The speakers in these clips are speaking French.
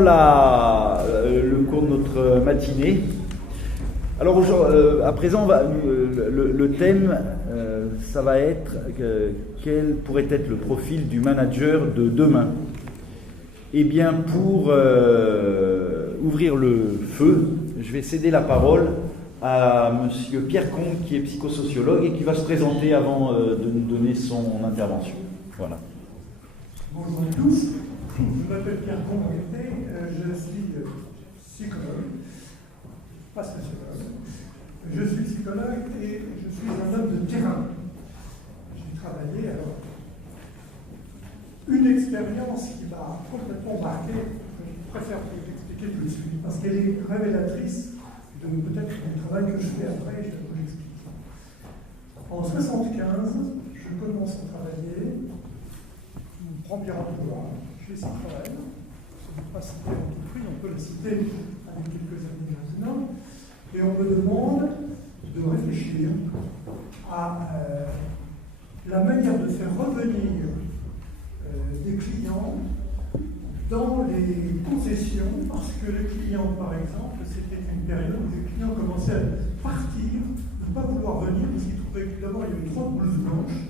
le cours de notre matinée. Alors à présent, le thème, ça va être quel pourrait être le profil du manager de demain. Eh bien, pour ouvrir le feu, je vais céder la parole à Monsieur Pierre Combe, qui est psychosociologue et qui va se présenter avant de nous donner son intervention. Voilà. Bonjour à tous, je m'appelle Pierre Combe, je suis psychologue, pas sociologue. Je suis psychologue et je suis un homme de terrain. J'ai travaillé, alors, une expérience qui m'a complètement marqué, je préfère vous l'expliquer tout de suite, parce qu'elle est révélatrice de peut-être du travail que je fais après, et je vais vous l'expliquer. En 1975, je commence à travailler, mon premier emploi chez Citroën, je ne vais pas citer en tout prix, on peut le citer avec quelques années maintenant, et on me demande de réfléchir à la manière de faire revenir des clients dans les concessions, parce que les clients, par exemple, c'était une période où les clients commençaient à partir, ne pas vouloir venir, parce qu'ils trouvaient que d'abord il y avait trop de blouses blanches,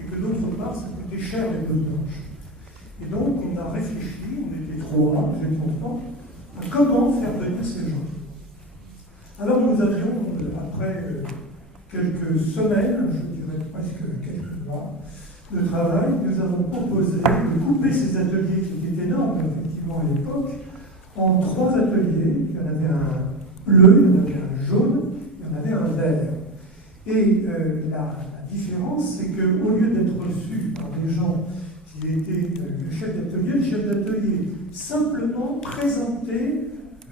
et que d'autre part, ça coûtait cher les blouses blanches. Et donc, on a réfléchi, on était trois, j'étais content, à comment faire venir ces gens. Alors, nous avions, après quelques semaines, je dirais presque quelques mois, de travail, nous avons proposé de couper ces ateliers qui étaient énormes, effectivement, à l'époque, en 3 ateliers. Il y en avait un bleu, il y en avait un jaune, il y en avait un vert. Et la différence, c'est qu'au lieu d'être reçu par des gens qui étaient le chef d'atelier simplement présentait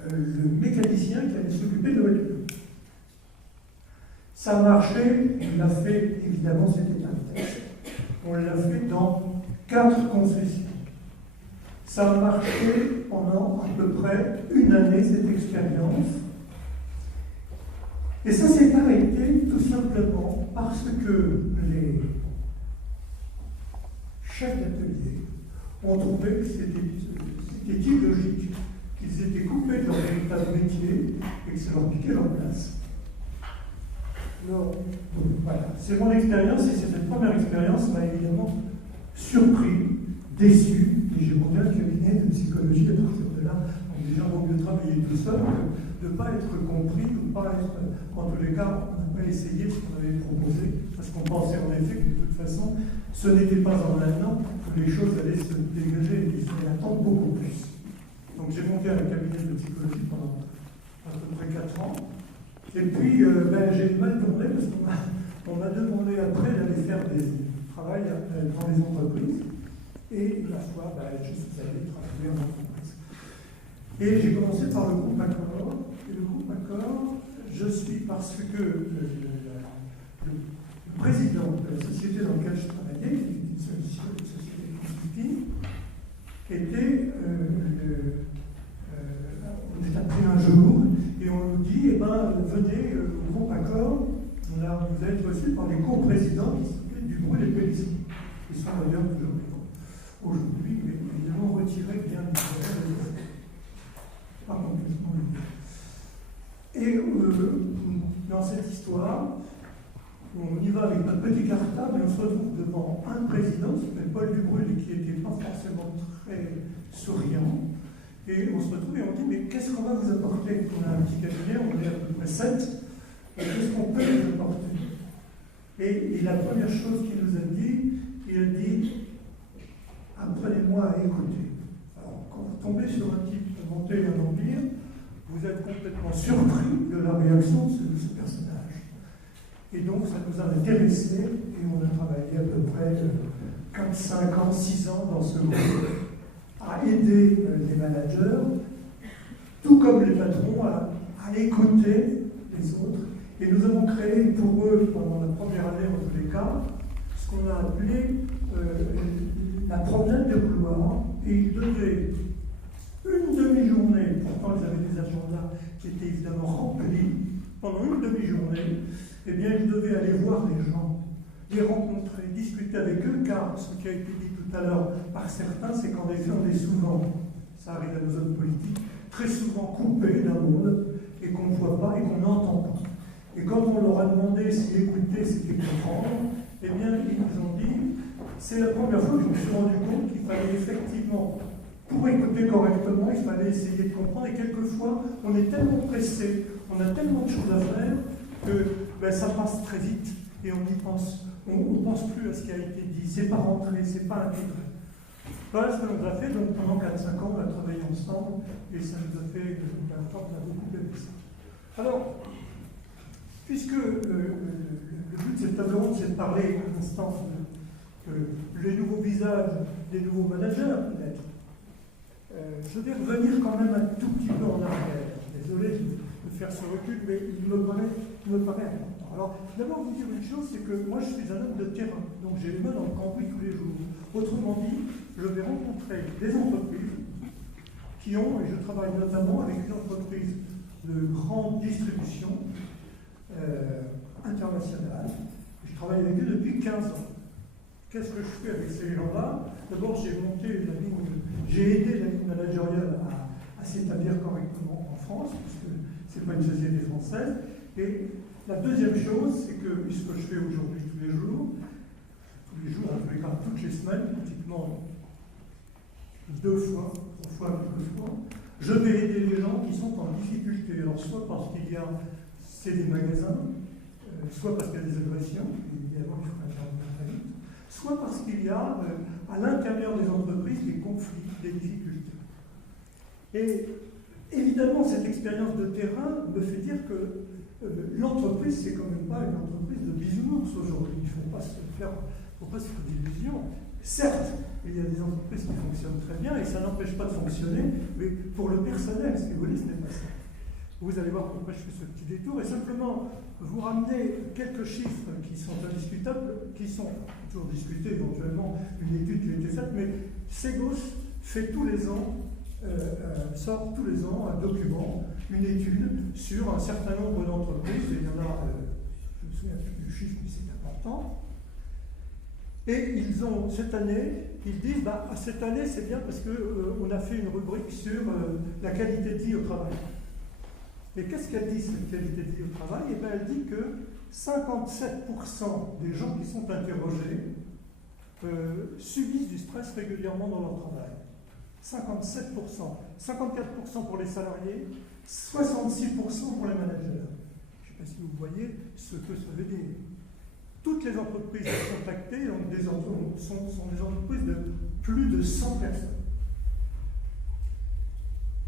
le mécanicien qui allait s'occuper de la voiture. Ça marchait, on l'a fait, évidemment, c'était un test. On l'a fait dans 4 concessions. Ça a marché pendant à peu près une année, cette expérience. Et ça s'est arrêté tout simplement parce que les chefs d'atelier ont trouvé que c'était illogique, qu'ils étaient coupés de leur véritable métier et que ça leur piquait leur place. Alors, voilà, c'est mon expérience et cette première expérience m'a évidemment surpris, déçu, et j'ai monté un cabinet de psychologie à partir de là. Donc déjà, vaut mieux travailler tout seul que de ne pas être compris, ou pas être, en tous les cas, on n'a pas essayé ce qu'on avait proposé, parce qu'on pensait en effet que de toute façon, ce n'était pas en un an que les choses allaient se dégager et qu'il fallait attendre beaucoup plus. Donc j'ai monté un cabinet de psychologie pendant à peu près 4 ans. Et puis, j'ai mal tourné parce qu'on m'a demandé après d'aller faire des travail dans les entreprises. Et la foi, je suis allé travailler en entreprise. Et j'ai commencé par le groupe Accor. Et le groupe Accor, je suis parce que le président de la société dans laquelle je travaillais, qui était une société consulting, était on est appelé un jour et on nous dit, venez au groupe Accor, vous allez être reçus par les co-présidents qui s'occupent du bruit des pétitions. Ils sont d'ailleurs toujours vivants. Aujourd'hui, mais évidemment retirés bien du projet, pas complètement liés. Et dans cette histoire, on y va avec notre petit cartable et on se retrouve devant un président qui s'appelle Paul Dubrul et qui n'était pas forcément très souriant. Et on se retrouve et on dit, mais qu'est-ce qu'on va vous apporter? On a un petit cabinet, on est à peu près 7, qu'est-ce qu'on peut vous apporter? Et la première chose qu'il nous a dit, il a dit, apprenez-moi à écouter. Alors, quand vous tombez sur un type qui a monté un empire, vous êtes complètement surpris de la réaction de ce personnage. Et donc, ça nous a intéressés et on a travaillé à peu près 4, 5 ans, 6 ans dans ce groupe, à aider les managers, tout comme les patrons, à écouter les autres. Et nous avons créé pour eux, pendant la première année en tous les cas, ce qu'on a appelé la promenade de couloir. Et ils devaient, une demi-journée, pourtant ils avaient des agendas qui étaient évidemment remplis, pendant une demi-journée, eh bien ils devaient aller voir les gens, les rencontrer, discuter avec eux, car ce qui a été dit tout à l'heure par certains, c'est qu'en effet on est souvent ça arrive à nos hommes politiques, très souvent coupés d'un monde et qu'on ne voit pas et qu'on n'entend pas. Et quand on leur a demandé si écouter c'était comprendre, eh bien ils nous ont dit, c'est la première fois que je me suis rendu compte qu'il fallait effectivement, pour écouter correctement, il fallait essayer de comprendre, et quelquefois on est tellement pressé, on a tellement de choses à faire que ça passe très vite et on y pense. On ne pense plus à ce qui a été dit, c'est pas rentré, c'est pas intégré. Voilà ce que nous a fait, donc pendant 4-5 ans, on a travaillé ensemble, et ça nous a fait, on a beaucoup aimé ça. Alors, puisque le but de cette table ronde, c'est de parler à l'instant les nouveaux visages, des nouveaux managers, peut-être, je vais revenir quand même un tout petit peu en arrière. Désolé de faire ce recul, mais il me paraît important. Alors, d'abord, vous dire une chose, c'est que moi, je suis un homme de terrain, donc j'ai les mains dans le cambouis tous les jours. Autrement dit, je vais rencontrer des entreprises qui ont, et je travaille notamment avec une entreprise de grande distribution internationale. Je travaille avec eux depuis 15 ans. Qu'est-ce que je fais avec ces gens-là? D'abord, j'ai aidé la ligne managériale à s'établir correctement en France, puisque ce n'est pas une société française. Et la deuxième chose, c'est que, puisque je fais aujourd'hui tous les jours, en tous les cas, toutes les semaines, pratiquement 2 fois, 3 fois, quelques fois, je vais aider les gens qui sont en difficulté. Alors, soit parce qu'il y a, c'est des magasins, soit parce qu'il y a des agressions, évidemment, il faut intervenir très vite, soit parce qu'il y a, à l'intérieur des entreprises, des conflits, des difficultés. Et évidemment, cette expérience de terrain me fait dire que l'entreprise, c'est quand même pas une entreprise de bisounours aujourd'hui. Il ne faut pas se faire d'illusions. Certes, il y a des entreprises qui fonctionnent très bien et ça n'empêche pas de fonctionner, mais pour le personnel, ce que vous voulez, ce n'est pas ça. Vous allez voir pourquoi je fais ce petit détour et simplement vous ramener quelques chiffres qui sont indiscutables, qui sont toujours discutés, éventuellement une étude qui a été faite, mais Segos fait tous les ans, sort tous les ans un document, une étude sur un certain nombre d'entreprises, et il y en a, je me souviens plus du chiffre, mais c'est important. Et ils ont, cette année, ils disent, cette année c'est bien parce qu'on a fait une rubrique sur la qualité de vie au travail. Et qu'est-ce qu'elle dit, cette qualité de vie au travail? Eh bien, elle dit que 57% des gens qui sont interrogés subissent du stress régulièrement dans leur travail. 57%. 54% pour les salariés, 66% pour les managers. Je ne sais pas si vous voyez ce que ça veut dire. Toutes les entreprises contactées sont des entreprises de plus de 100 personnes.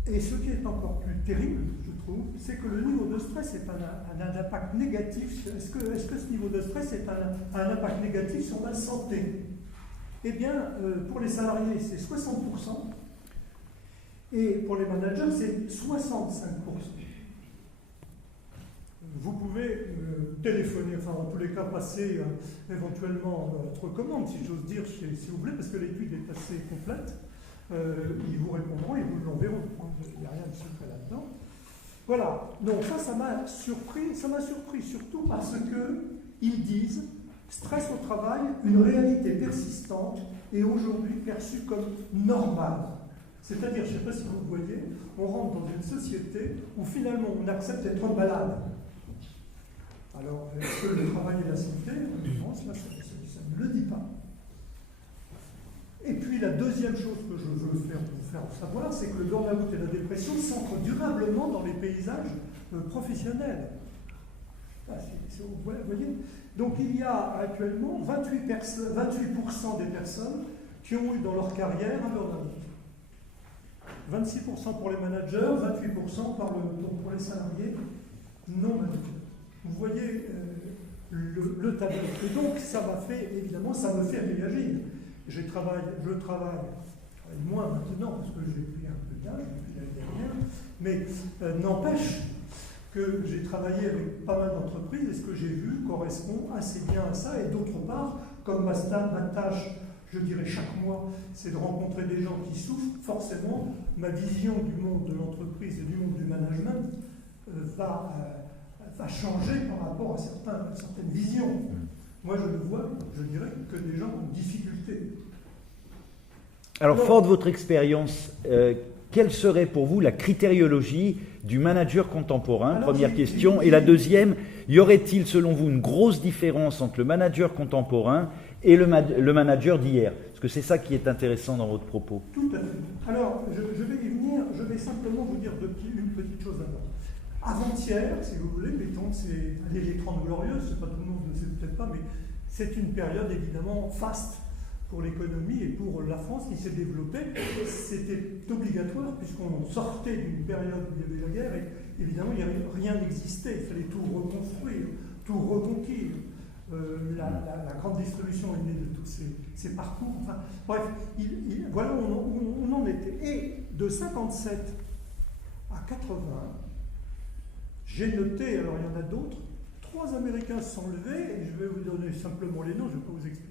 Et ce qui est encore plus terrible, je trouve, c'est que le niveau de stress est un impact négatif. Est-ce que ce niveau de stress est un impact négatif sur la santé? Eh bien, pour les salariés, c'est 60%, et pour les managers, c'est 65%. Vous pouvez téléphoner, enfin en tous les cas passer éventuellement votre commande, si j'ose dire, si vous voulez, parce que l'étude est assez complète. Ils vous répondront, ils vous l'enverront. Il n'y a rien de secret là-dedans. Voilà. Donc ça m'a surpris. Ça m'a surpris surtout parce qu'ils disent stress au travail, une réalité persistante et aujourd'hui perçue comme normale. C'est-à-dire, je ne sais pas si vous voyez, on rentre dans une société où finalement on accepte d'être malade. Alors, est-ce que le travail et la santé, en France, là, ça ne le dit pas. Et puis la deuxième chose que je veux vous faire savoir, c'est que le burn-out et la dépression s'ancrent durablement dans les paysages professionnels. Vous voyez? Donc il y a actuellement 28% des personnes qui ont eu dans leur carrière un burn-out. 26% pour les managers, 28% pour les salariés non managers. Vous voyez le tableau. Et donc ça m'a fait, évidemment, ça me fait réagir. Je travaille moins maintenant parce que j'ai pris un peu d'âge depuis l'année dernière, mais n'empêche que j'ai travaillé avec pas mal d'entreprises et ce que j'ai vu correspond assez bien à ça. Et d'autre part, comme ma tâche, je dirais chaque mois, c'est de rencontrer des gens qui souffrent, forcément, ma vision du monde de l'entreprise et du monde du management va changer par rapport à certaines visions. Moi, je ne vois, je dirais, que des gens en difficulté. Alors, fort de votre expérience, quelle serait pour vous la critériologie du manager contemporain? Alors, première question. Et la deuxième, y aurait-il selon vous une grosse différence entre le manager contemporain et le manager d'hier? Parce que c'est ça qui est intéressant dans votre propos. Tout à fait. Alors, je vais y venir, je vais simplement vous dire une petite chose d'abord. Avant-hier, si vous voulez, mettons, c'est les 30 Glorieuses, c'est pas tout le monde ne sait peut-être pas, mais c'est une période évidemment faste pour l'économie et pour la France qui s'est développée. C'était obligatoire puisqu'on sortait d'une période où il y avait la guerre et évidemment rien n'existait, il fallait tout reconstruire, tout reconquérir. La grande distribution est née de tous ces parcours. Enfin, bref, voilà où on en était. Et de 57 à 80, j'ai noté, alors il y en a d'autres, 3 Américains se sont levés, et je vais vous donner simplement les noms, je ne vais pas vous expliquer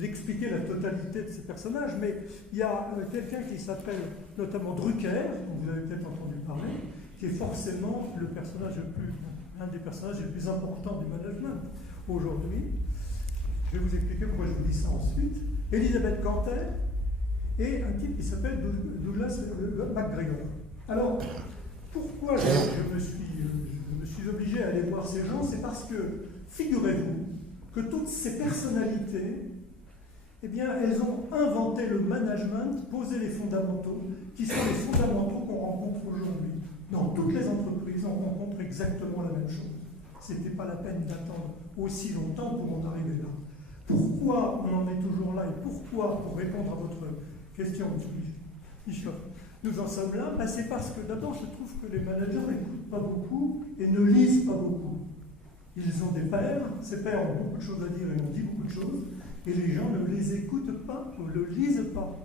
l'expliquer la totalité de ces personnages, mais il y a quelqu'un qui s'appelle notamment Drucker, dont vous avez peut-être entendu parler, qui est forcément l'un des personnages les plus importants du management aujourd'hui. Je vais vous expliquer pourquoi je vous dis ça ensuite. Elizabeth Canter et un type qui s'appelle Douglas McGregor. Alors, pourquoi je me suis obligé à aller voir ces gens? C'est parce que, figurez-vous, que toutes ces personnalités, eh bien, elles ont inventé le management, posé les fondamentaux, qui sont les fondamentaux qu'on rencontre aujourd'hui. Dans toutes les entreprises, on rencontre exactement la même chose. Ce n'était pas la peine d'attendre aussi longtemps pour en arriver là. Pourquoi on en est toujours là et pourquoi, pour répondre à votre question, M. Bischoff, nous en sommes là? C'est parce que d'abord, je trouve que les managers n'écoutent pas beaucoup et ne lisent pas beaucoup. Ils ont des pairs, ces pairs ont beaucoup de choses à dire et ont dit beaucoup de choses, et les gens ne les écoutent pas, ne les lisent pas.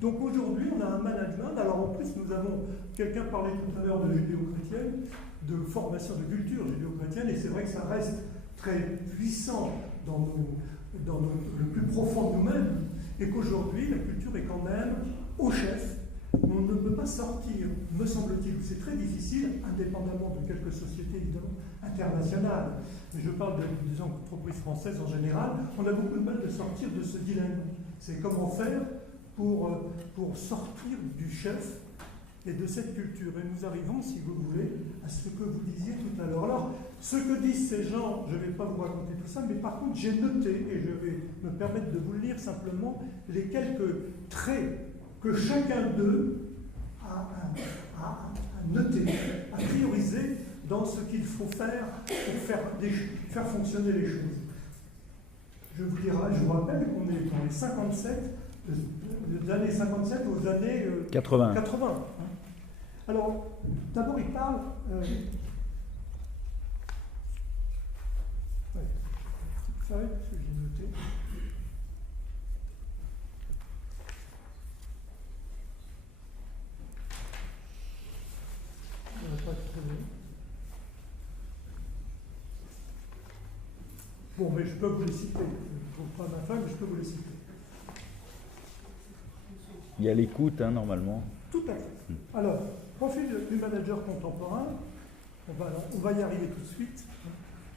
Donc aujourd'hui, on a un management, alors en plus nous avons, quelqu'un parlait tout à l'heure de judéo-chrétienne, de formation de culture judéo-chrétienne, et c'est vrai que ça reste très puissant dans le plus profond de nous-mêmes, et qu'aujourd'hui, la culture est quand même au chef. On ne peut pas sortir, me semble-t-il, c'est très difficile, indépendamment de quelques sociétés évidemment internationales, mais je parle des entreprises françaises en général, on a beaucoup de mal de sortir de ce dilemme. C'est comment faire pour sortir du chef et de cette culture. Et nous arrivons, si vous voulez, à ce que vous disiez tout à l'heure. Alors, ce que disent ces gens, je ne vais pas vous raconter tout ça, mais par contre, j'ai noté, et je vais me permettre de vous le lire simplement, les quelques traits que chacun d'eux a noté, a priorisé dans ce qu'il faut faire pour faire fonctionner les choses. Je vous rappelle qu'on est dans les 57, des années 57 aux années 80. Alors, d'abord, il parle... vous savez ce que j'ai noté. Bon, mais je peux vous les citer. Je ne trouve pas ma femme, mais je peux vous les citer. Il y a l'écoute, normalement. Tout à fait. Alors, profil du manager contemporain, on va y arriver tout de suite.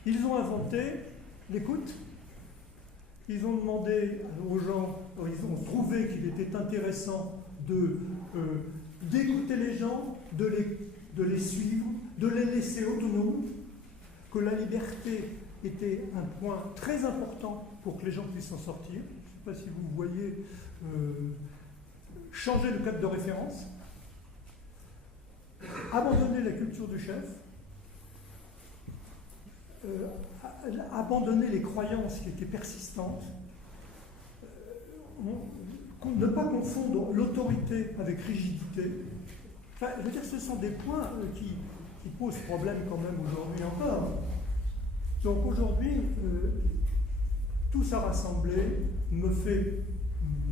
Ils ont inventé l'écoute. Ils ont demandé aux gens, ils ont trouvé qu'il était intéressant d'écouter les gens, de les suivre, de les laisser autonomes, que la liberté était un point très important pour que les gens puissent s'en sortir. Je ne sais pas si vous voyez, changer le cadre de référence, abandonner la culture du chef, abandonner les croyances qui étaient persistantes, ne pas confondre l'autorité avec rigidité. Enfin, je veux dire, ce sont des points qui posent problème quand même aujourd'hui encore. Donc aujourd'hui, tout ça rassemblé me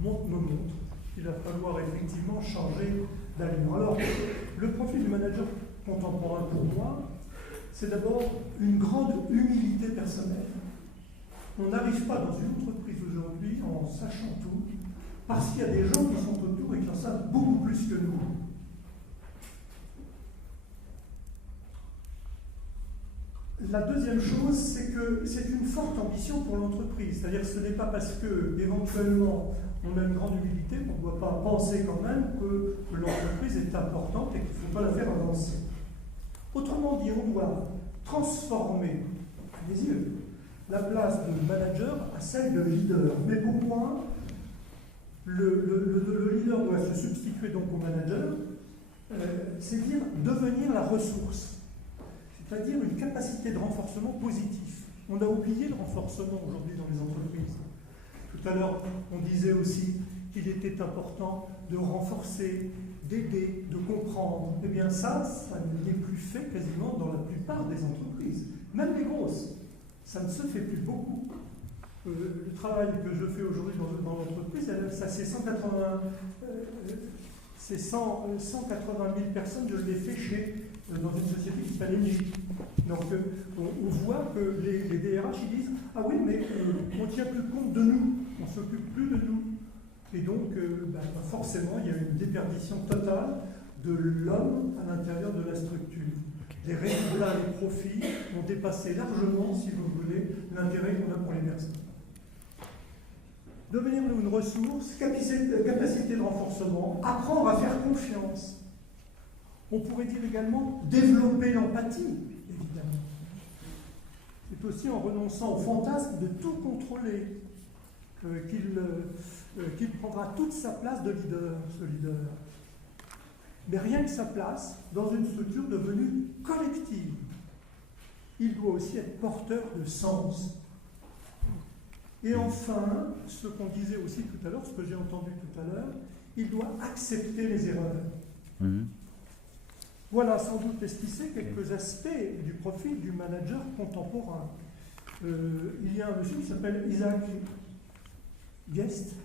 montre qu'il va falloir effectivement changer d'allure. Alors, le profil du manager contemporain pour moi, c'est d'abord une grande humilité personnelle. On n'arrive pas dans une entreprise aujourd'hui en sachant tout, parce qu'il y a des gens qui sont autour et qui en savent beaucoup plus que nous. la deuxième chose, c'est que c'est une forte ambition pour l'entreprise. C'est-à-dire que ce n'est pas parce que, éventuellement, on a une grande humilité qu'on ne doit pas penser quand même que l'entreprise est importante et qu'il ne faut pas la faire avancer. Autrement dit, on doit transformer, allez-y, la place de manager à celle de leader. Mais pour moi, le leader doit se substituer donc au manager, c'est-à-dire devenir la ressource, c'est-à-dire une capacité de renforcement positif. On a oublié le renforcement aujourd'hui dans les entreprises. Tout à l'heure, on disait aussi qu'il était important de renforcer, d'aider, de comprendre. Eh bien ça n'est plus fait quasiment dans la plupart des entreprises, même les grosses. Ça ne se fait plus beaucoup. Le travail que je fais aujourd'hui dans l'entreprise, ça c'est 180 000 personnes, je l'ai fait dans une société qui s'appelle Engie. Donc on voit que les DRH ils disent « Ah oui, mais on ne tient plus compte de nous, on ne s'occupe plus de nous ». Et donc forcément, il y a une déperdition totale de l'homme à l'intérieur de la structure. Les résultats, les profits ont dépassé largement, si vous voulez, l'intérêt qu'on a pour les personnes. Devenir une ressource, capacité de renforcement, apprendre à faire confiance. On pourrait dire également développer l'empathie, évidemment. C'est aussi en renonçant au fantasme de tout contrôler qu'il prendra toute sa place de leader, ce leader. Mais rien que sa place dans une structure devenue collective. Il doit aussi être porteur de sens. Et enfin, ce qu'on disait aussi tout à l'heure, ce que j'ai entendu tout à l'heure, il doit accepter les erreurs. Voilà sans doute esquissé quelques aspects du profil du manager contemporain. Il y a un monsieur qui s'appelle Isaac Guest,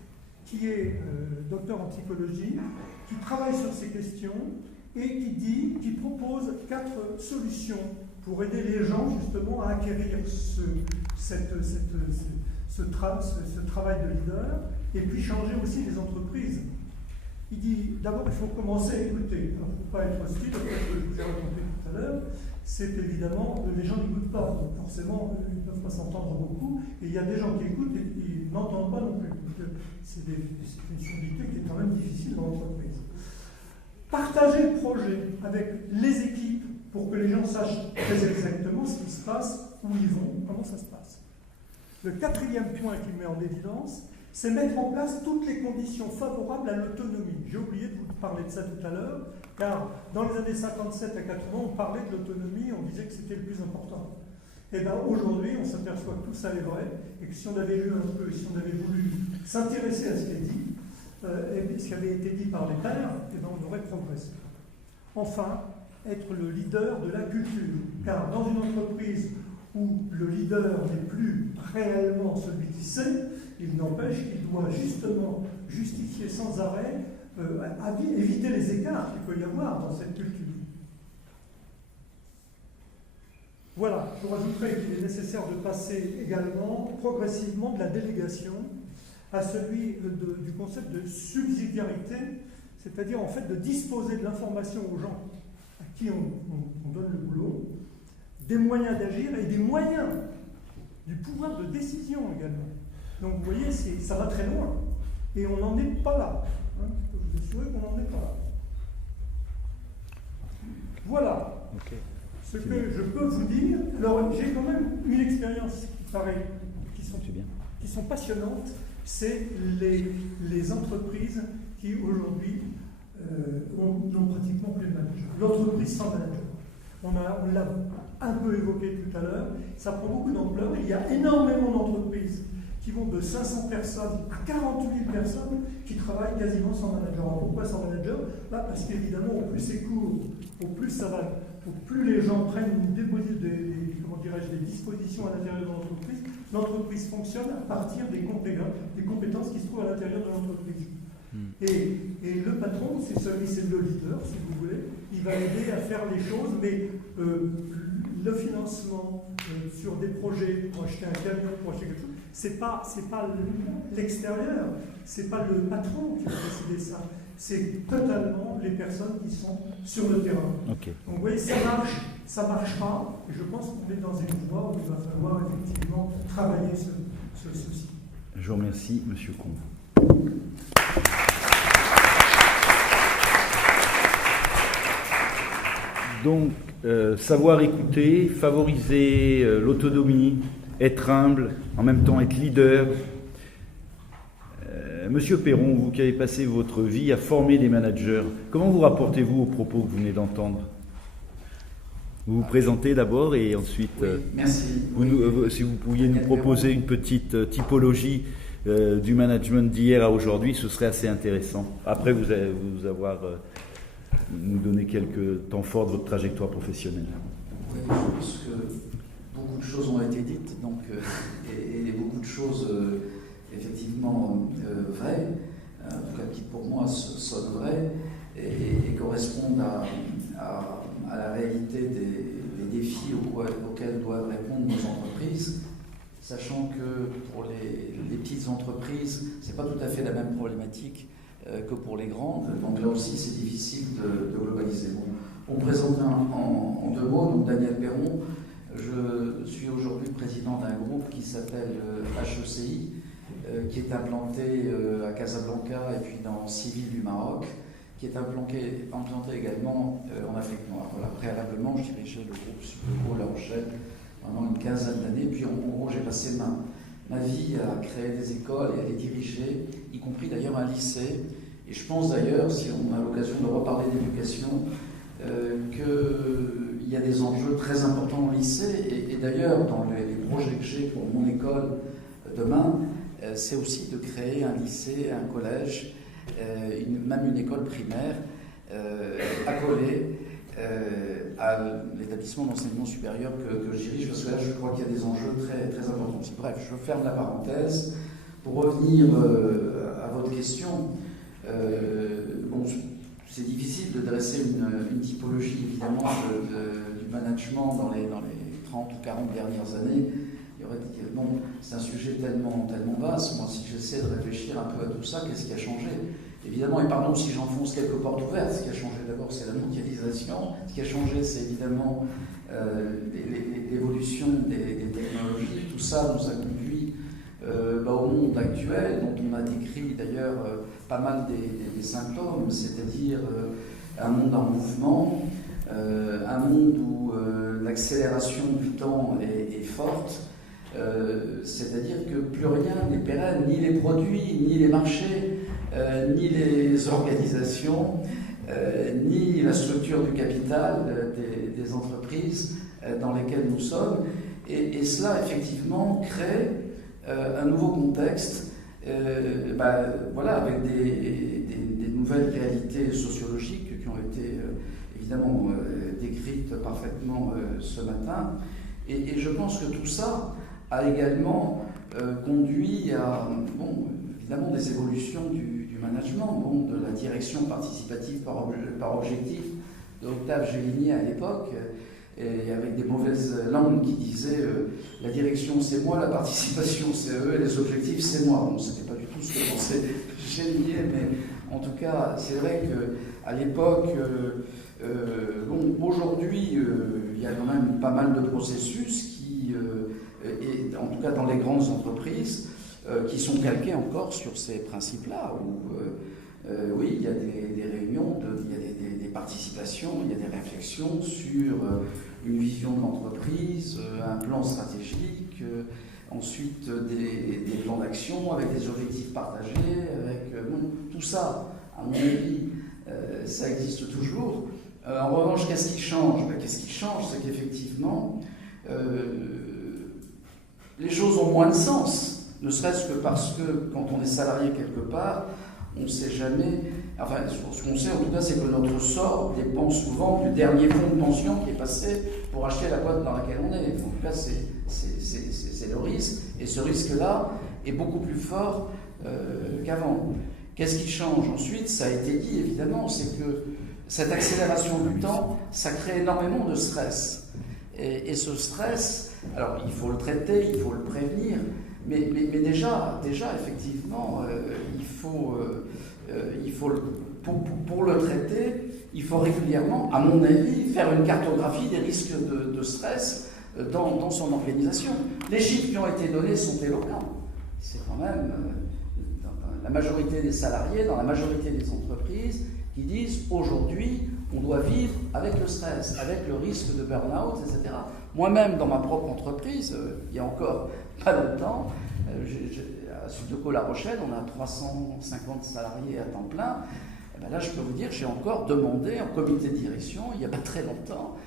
qui est docteur en psychologie, qui travaille sur ces questions et qui propose 4 solutions pour aider les gens justement à acquérir ce travail de leader et puis changer aussi les entreprises. Il dit d'abord il faut commencer à écouter. Alors, il ne faut pas être hostile, après ce que je vous ai raconté tout à l'heure, c'est évidemment les gens n'écoutent pas, donc forcément ils ne peuvent pas s'entendre beaucoup, et il y a des gens qui écoutent et qui n'entendent pas non plus. C'est une surdité qui est quand même difficile dans l'entreprise. Partager le projet avec les équipes pour que les gens sachent très exactement ce qui se passe, où ils vont, comment ça se passe. Le 4e point qu'il met en évidence, c'est mettre en place toutes les conditions favorables à l'autonomie. J'ai oublié de vous parler de ça tout à l'heure, car dans les années 57 à 80, on parlait de l'autonomie, on disait que c'était le plus important. Et bien aujourd'hui, on s'aperçoit que tout ça est vrai, et que si on avait lu un peu, si on avait voulu s'intéresser à ce qui est dit, et ce qui avait été dit par les pairs, et bien on aurait progressé. Enfin, être le leader de la culture, car dans une entreprise où le leader n'est plus réellement celui qui sait, il n'empêche qu'il doit justement justifier sans arrêt, éviter les écarts qu'il peut y avoir dans cette culture. Voilà, je rajouterai qu'il est nécessaire de passer également progressivement de la délégation à celui du concept de subsidiarité, c'est-à-dire en fait de disposer de l'information aux gens à qui on donne le boulot, des moyens d'agir et des moyens du pouvoir de décision également. Donc vous voyez, ça va très loin. Et on n'en est pas là. Hein, je peux vous assurer qu'on n'en est pas là. Voilà ce que je peux vous dire. Alors j'ai quand même une expérience qui paraît, qui sont passionnantes. C'est les entreprises qui aujourd'hui n'ont pratiquement plus de manager. L'entreprise sans manager. On l'a un peu évoqué tout à l'heure, ça prend beaucoup d'ampleur. Il y a énormément d'entreprises qui vont de 500 personnes à 40 000 personnes qui travaillent quasiment sans manager. Alors pourquoi sans manager? Parce qu'évidemment, au plus c'est court, au plus ça va, au plus les gens prennent des dispositions à l'intérieur de l'entreprise fonctionne à partir des compétences qui se trouvent à l'intérieur de l'entreprise. Et le patron, c'est le leader, si vous voulez, il va aider à faire les choses, mais le financement sur des projets, pour acheter un camion, pour acheter quelque chose, c'est pas l'extérieur, c'est pas le patron qui va décider ça, c'est totalement les personnes qui sont sur le terrain. Donc vous voyez, ça marche ça marchera, et je pense qu'on est dans une voie où il va falloir effectivement travailler ceci. Je vous remercie, Monsieur Combe. Donc, savoir écouter, favoriser l'autonomie, être humble, en même temps être leader. Monsieur Perron, vous qui avez passé votre vie à former des managers, comment vous rapportez-vous aux propos que vous venez d'entendre? Vous vous présentez d'abord et ensuite, oui, merci. Si vous pouviez nous proposer une petite typologie du management d'hier à aujourd'hui, ce serait assez intéressant. Après vous avoir nous donné quelques temps forts de votre trajectoire professionnelle. Oui, je pense que beaucoup de choses ont été dites, donc, et beaucoup de choses effectivement vraies, en tout cas qui pour moi sonnent vraies et correspondent à la réalité des défis auxquels doivent répondre nos entreprises, sachant que pour les petites entreprises, ce n'est pas tout à fait la même problématique que pour les grandes, donc là aussi c'est difficile de globaliser. Bon, pour me présenter en deux mots, donc Daniel Perron, je suis aujourd'hui président d'un groupe qui s'appelle HECI, qui est implanté à Casablanca et puis dans 6 villes du Maroc, qui est implanté également en Afrique noire. Voilà, préalablement, je dirigeais le groupe Supeco La Rochelle pendant une quinzaine d'années, puis en gros j'ai passé ma vie à créer des écoles et à les diriger, y compris d'ailleurs un lycée. Et je pense d'ailleurs, si on a l'occasion de reparler d'éducation, qu'il y a des enjeux très importants au lycée. Et d'ailleurs, dans les projets que j'ai pour mon école demain, c'est aussi de créer un lycée, un collège, même une école primaire accolée à l'établissement d'enseignement supérieur que je dirige, parce que là je crois qu'il y a des enjeux très, très importants. Bref, je ferme la parenthèse. Pour revenir à votre question, bon, c'est difficile de dresser une typologie évidemment du management dans les 30 ou 40 dernières années. Bon, c'est un sujet tellement vaste. Moi, si j'essaie de réfléchir un peu à tout ça, qu'est-ce qui a changé? Évidemment, et pardon si j'enfonce quelques portes ouvertes, ce qui a changé d'abord, c'est la mondialisation. Ce qui a changé, c'est évidemment l'évolution des technologies. Tout ça nous a conduit au monde actuel, dont on a décrit d'ailleurs pas mal des symptômes, c'est-à-dire un monde en mouvement, un monde où l'accélération du temps est forte. C'est-à-dire que plus rien n'est pérenne, ni les produits, ni les marchés, ni les organisations, ni la structure du capital des entreprises dans lesquelles nous sommes. Et cela, effectivement, crée un nouveau contexte, voilà, avec des nouvelles réalités sociologiques qui ont été évidemment décrites parfaitement ce matin. Et je pense que tout ça a également conduit à, évidemment, des évolutions du management, de la direction participative par objectif d'Octave Géligné à l'époque, et avec des mauvaises langues qui disaient la direction c'est moi, la participation c'est eux, et les objectifs c'est moi. Bon, ce n'était pas du tout ce que pensait Géligné, mais en tout cas, c'est vrai qu'à l'époque, aujourd'hui, il y a quand même pas mal de processus qui, et en tout cas dans les grandes entreprises, qui sont calqués encore sur ces principes-là, où oui, il y a des réunions, il y a des participations, il y a des réflexions sur une vision de l'entreprise, un plan stratégique, ensuite des plans d'action avec des objectifs partagés, avec tout ça, à mon avis, ça existe toujours. En revanche, qu'est-ce qui change? Qu'est-ce qui change, c'est qu'effectivement, les choses ont moins de sens. Ne serait-ce que parce que quand on est salarié quelque part, on ne sait jamais. Enfin, ce qu'on sait en tout cas, c'est que notre sort dépend souvent du dernier fonds de pension qui est passé pour acheter la boîte dans laquelle on est. En tout cas, c'est le risque. Et ce risque-là est beaucoup plus fort qu'avant. Qu'est-ce qui change ensuite? Ça a été dit évidemment, c'est que cette accélération du temps, ça crée énormément de stress. Et ce stress, alors il faut le traiter, il faut le prévenir. Mais déjà, effectivement, pour le traiter, il faut régulièrement, à mon avis, faire une cartographie des risques de stress dans son organisation. Les chiffres qui ont été donnés sont éloquents. C'est quand même la majorité des salariés, dans la majorité des entreprises, qui disent aujourd'hui, on doit vivre avec le stress, avec le risque de burn-out, etc. Moi-même, dans ma propre entreprise, il y a encore pas longtemps, à Subdeco La Rochelle, on a 350 salariés à temps plein. Et bien là, je peux vous dire, j'ai encore demandé en comité de direction, il n'y a pas très longtemps,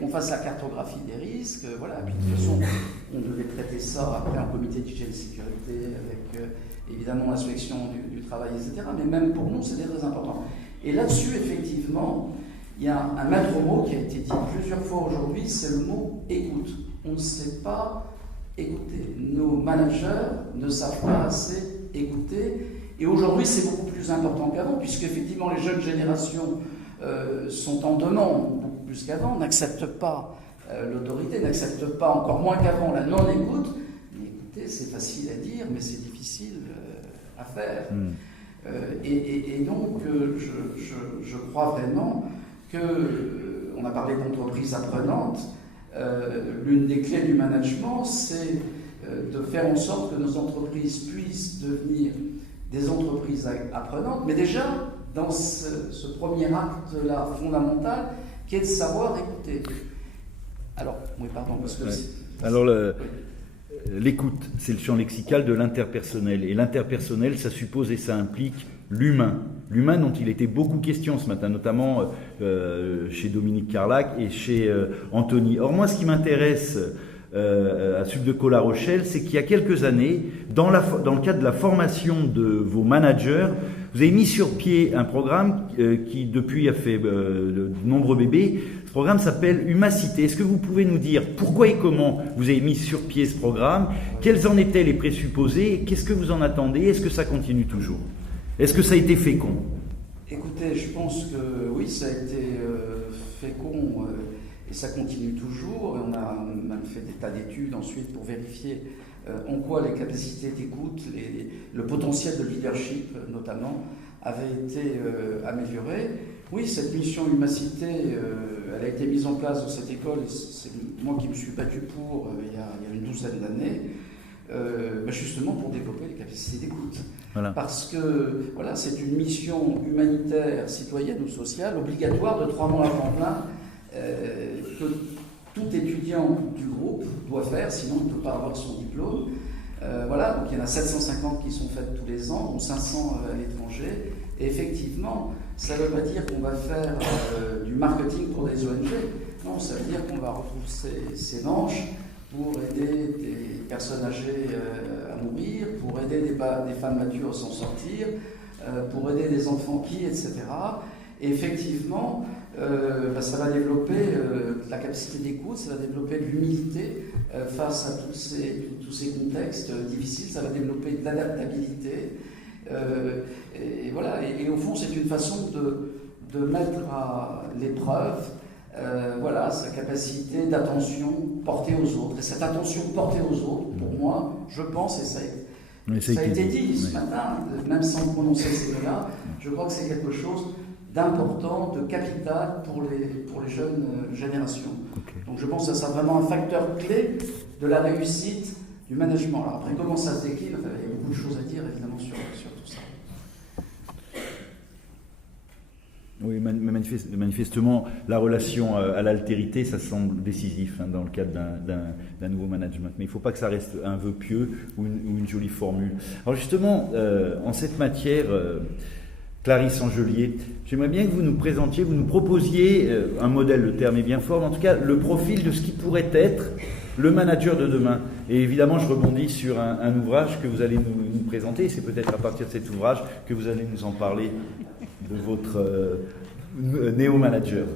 qu'on fasse la cartographie des risques. Voilà. Puis, de toute façon, on devait traiter ça après en comité d'hygiène et sécurité, avec évidemment l'inspection du travail, etc. Mais même pour nous, c'était très important. Et là-dessus, effectivement, il y a un maître mot qui a été dit plusieurs fois aujourd'hui, c'est le mot écoute. On ne sait pas écouter. Nos managers ne savent pas assez écouter. Et aujourd'hui, c'est beaucoup plus important qu'avant, puisque effectivement, les jeunes générations sont en demande, beaucoup plus qu'avant, n'acceptent pas l'autorité, n'acceptent pas, encore moins qu'avant, la non-écoute. Mais écoutez, c'est facile à dire, mais c'est difficile à faire. Et donc, je crois vraiment on a parlé d'entreprises apprenantes, l'une des clés du management, c'est de faire en sorte que nos entreprises puissent devenir des entreprises apprenantes, mais déjà dans ce premier acte-là fondamental, qui est de savoir écouter. Alors, oui, pardon, parce que... Alors, l'écoute, c'est le champ lexical de l'interpersonnel. Et l'interpersonnel, ça suppose et ça implique l'humain. L'humain dont il était beaucoup question ce matin, notamment chez Dominique Carlac et chez Anthony. Or, moi, ce qui m'intéresse à Subdeco La Rochelle, c'est qu'il y a quelques années, dans le cadre de la formation de vos managers, vous avez mis sur pied un programme qui, depuis, a fait de nombreux bébés. Ce programme s'appelle Humacité. Est-ce que vous pouvez nous dire pourquoi et comment vous avez mis sur pied ce programme? Quels en étaient les présupposés? Qu'est-ce que vous en attendez? Est-ce que ça continue toujours? Est-ce que ça a été fécond? Écoutez, je pense que oui, ça a été fécond et ça continue toujours. Et on a même fait des tas d'études ensuite pour vérifier en quoi les capacités d'écoute, le potentiel de leadership notamment, avaient été améliorées. Oui, cette mission Humacité, elle a été mise en place dans cette école. C'est moi qui me suis battu pour il y a une douzaine d'années. Justement pour développer les capacités d'écoute. Voilà. Parce que voilà, c'est une mission humanitaire, citoyenne ou sociale obligatoire de 3 mois à temps plein que tout étudiant du groupe doit faire, sinon il ne peut pas avoir son diplôme. Voilà, donc il y en a 750 qui sont faites tous les ans, dont 500 à l'étranger. Et effectivement, ça ne veut pas dire qu'on va faire du marketing pour des ONG. Non, ça veut dire qu'on va retrousser ses manches pour aider des personnes âgées à mourir, pour aider des femmes matures à s'en sortir, pour aider des enfants qui, etc. Et effectivement, ça va développer la capacité d'écoute, ça va développer de l'humilité face à tous ces contextes difficiles, ça va développer de l'adaptabilité. Et voilà, et au fond, c'est une façon de mettre à l'épreuve voilà, sa capacité d'attention portée aux autres. Et cette attention portée aux autres, pour moi, je pense, et ça a été dit ce matin, même sans prononcer ces mots-là, je crois que c'est quelque chose d'important, de capital pour les jeunes générations. Okay. Donc je pense que ça sera vraiment un facteur clé de la réussite du management. Alors après, comment ça se décline? Enfin, il y a beaucoup de choses à dire, évidemment, sur tout ça. Oui, manifestement, la relation à l'altérité, ça semble décisif dans le cadre d'un nouveau management. Mais il ne faut pas que ça reste un vœu pieux ou une jolie formule. Alors justement, en cette matière, Clarisse Angelier, j'aimerais bien que vous nous présentiez, vous nous proposiez un modèle, le terme est bien fort, mais en tout cas le profil de ce qui pourrait être le manager de demain. Et évidemment, je rebondis sur un ouvrage que vous allez nous présenter, et c'est peut-être à partir de cet ouvrage que vous allez nous en parler de votre néo-manager.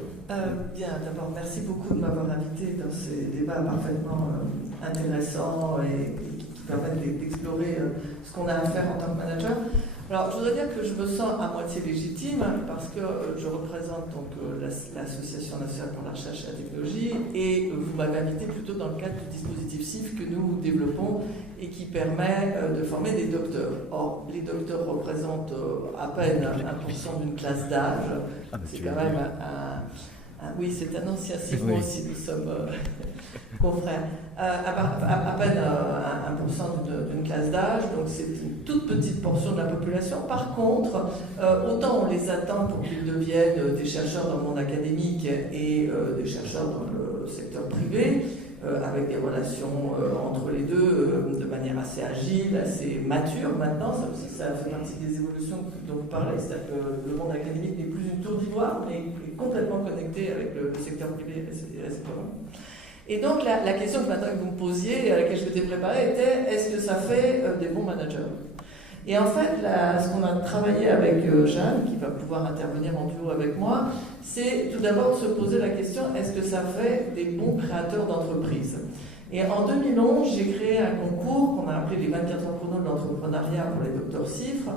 Bien, d'abord, merci beaucoup de m'avoir invité dans ces débats parfaitement intéressants et qui permettent d'explorer ce qu'on a à faire en tant que manager. Alors, je voudrais dire que je me sens à moitié légitime parce que je représente donc l'Association nationale pour la recherche et la technologie et vous m'avez invité plutôt dans le cadre du dispositif CIF que nous développons et qui permet de former des docteurs. Or, les docteurs représentent à peine 1% d'une classe d'âge. C'est quand même oui, c'est un ancien CIF, moi aussi, nous sommes confrères. À peine 1% d'une classe d'âge, donc c'est une toute petite portion de la population. Par contre, autant on les attend pour qu'ils deviennent des chercheurs dans le monde académique et des chercheurs dans le secteur privé, avec des relations entre les deux de manière assez agile, assez mature maintenant. Ça aussi, ça fait partie des évolutions dont vous parlez, c'est-à-dire que le monde académique n'est plus une tour d'ivoire, mais est complètement connecté avec le secteur privé réciproquement. Et donc la question que maintenant que vous me posiez, à laquelle je m'étais préparée, était est-ce que ça fait des bons managers ? Et en fait, ce qu'on a travaillé avec Jeanne, qui va pouvoir intervenir en duo avec moi, c'est tout d'abord de se poser la question, est-ce que ça fait des bons créateurs d'entreprises ? Et en 2011, j'ai créé un concours qu'on a appelé les 24 ans chrono de l'entrepreneuriat pour les docteurs CIFRE,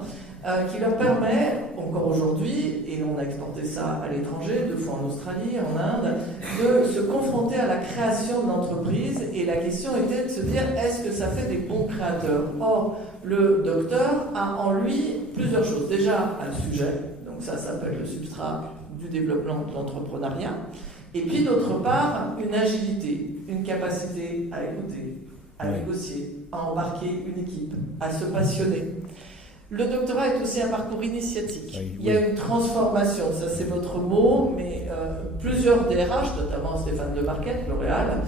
qui leur permet, encore aujourd'hui, et on a exporté ça à l'étranger, 2 fois en Australie, en Inde, de se confronter à la création de l'entreprise. Et la question était de se dire, est-ce que ça fait des bons créateurs ? Or, le docteur a en lui plusieurs choses. Déjà, un sujet, donc ça peut être le substrat du développement de l'entrepreneuriat. Et puis, d'autre part, une agilité, une capacité à écouter, à négocier, à embarquer une équipe, à se passionner. Le doctorat est aussi un parcours initiatique. Il y a une transformation, ça c'est votre mot, mais plusieurs DRH, notamment Stéphane Lemarquette, L'Oréal,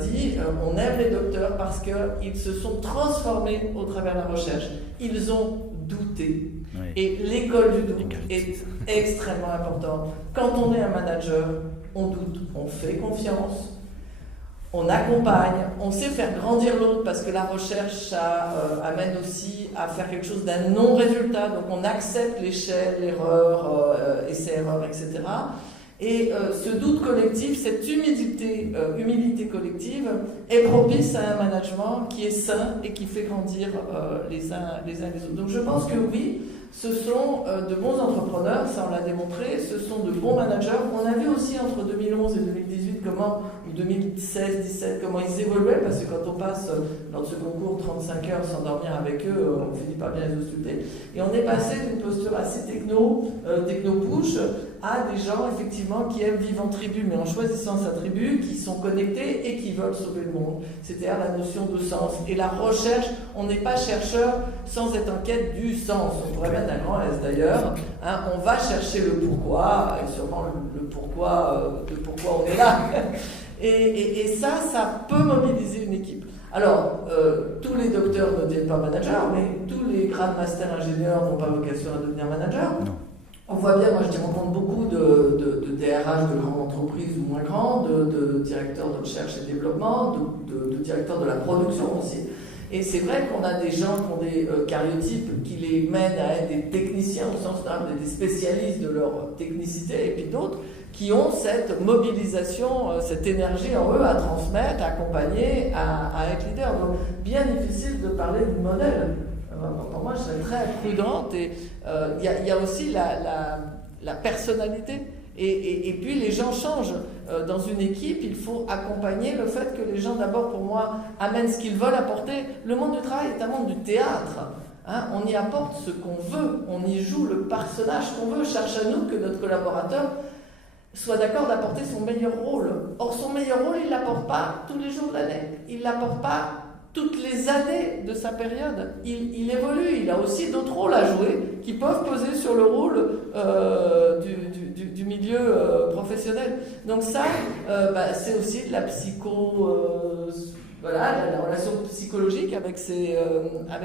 dit on aime les docteurs parce qu'ils se sont transformés au travers de la recherche. Ils ont douté. Et l'école du doute est extrêmement importante. Quand on est un manager, on doute, on fait confiance, on accompagne, on sait faire grandir l'autre parce que la recherche ça amène aussi à faire quelque chose d'un non-résultat, donc on accepte l'échelle, l'erreur, essai-erreur, etc. Et ce doute collectif, cette humilité collective est propice à un management qui est sain et qui fait grandir les uns les autres. Donc je pense que oui, ce sont de bons entrepreneurs, ça on l'a démontré, ce sont de bons managers. On a vu aussi entre 2011 et 2018 ou 2016-17, comment ils évoluaient, parce que quand on passe dans ce concours 35 heures sans dormir avec eux, on finit par bien les ausculter. Et on est passé d'une posture assez techno-push, à des gens effectivement qui aiment vivre en tribu, mais en choisissant sa tribu, qui sont connectés et qui veulent sauver le monde. C'est-à-dire la notion de sens. Et la recherche, on n'est pas chercheur sans être en quête du sens. On pourrait mettre un grand S d'ailleurs. On va chercher le pourquoi, et sûrement le pourquoi on est là. Et ça peut mobiliser une équipe. Alors, tous les docteurs ne deviennent pas managers, mais tous les grades master ingénieurs n'ont pas vocation à devenir manager. On voit bien, moi je rencontre beaucoup de DRH de grandes entreprises ou moins grandes, de directeurs de recherche et développement, de directeurs de la production aussi. Et c'est vrai qu'on a des gens qui ont des cariotypes qui les mènent à être des techniciens au sens des spécialistes de leur technicité, et puis d'autres qui ont cette mobilisation, cette énergie en eux à transmettre, à accompagner, à être leader. Donc bien difficile de parler du modèle. Pour moi, je serais très prudente. Et il y a aussi la personnalité. Et puis, les gens changent. Dans une équipe, il faut accompagner le fait que les gens, d'abord, pour moi, amènent ce qu'ils veulent apporter. Le monde du travail est un monde du théâtre. On y apporte ce qu'on veut. On y joue le personnage qu'on veut. Cherche à nous que notre collaborateur soit d'accord d'apporter son meilleur rôle. Or, son meilleur rôle, il ne l'apporte pas tous les jours de l'année. Il ne l'apporte pas toutes les années de sa période. Il évolue, il a aussi d'autres rôles à jouer qui peuvent peser sur le rôle du milieu professionnel. Donc ça, c'est aussi de la la relation psychologique avec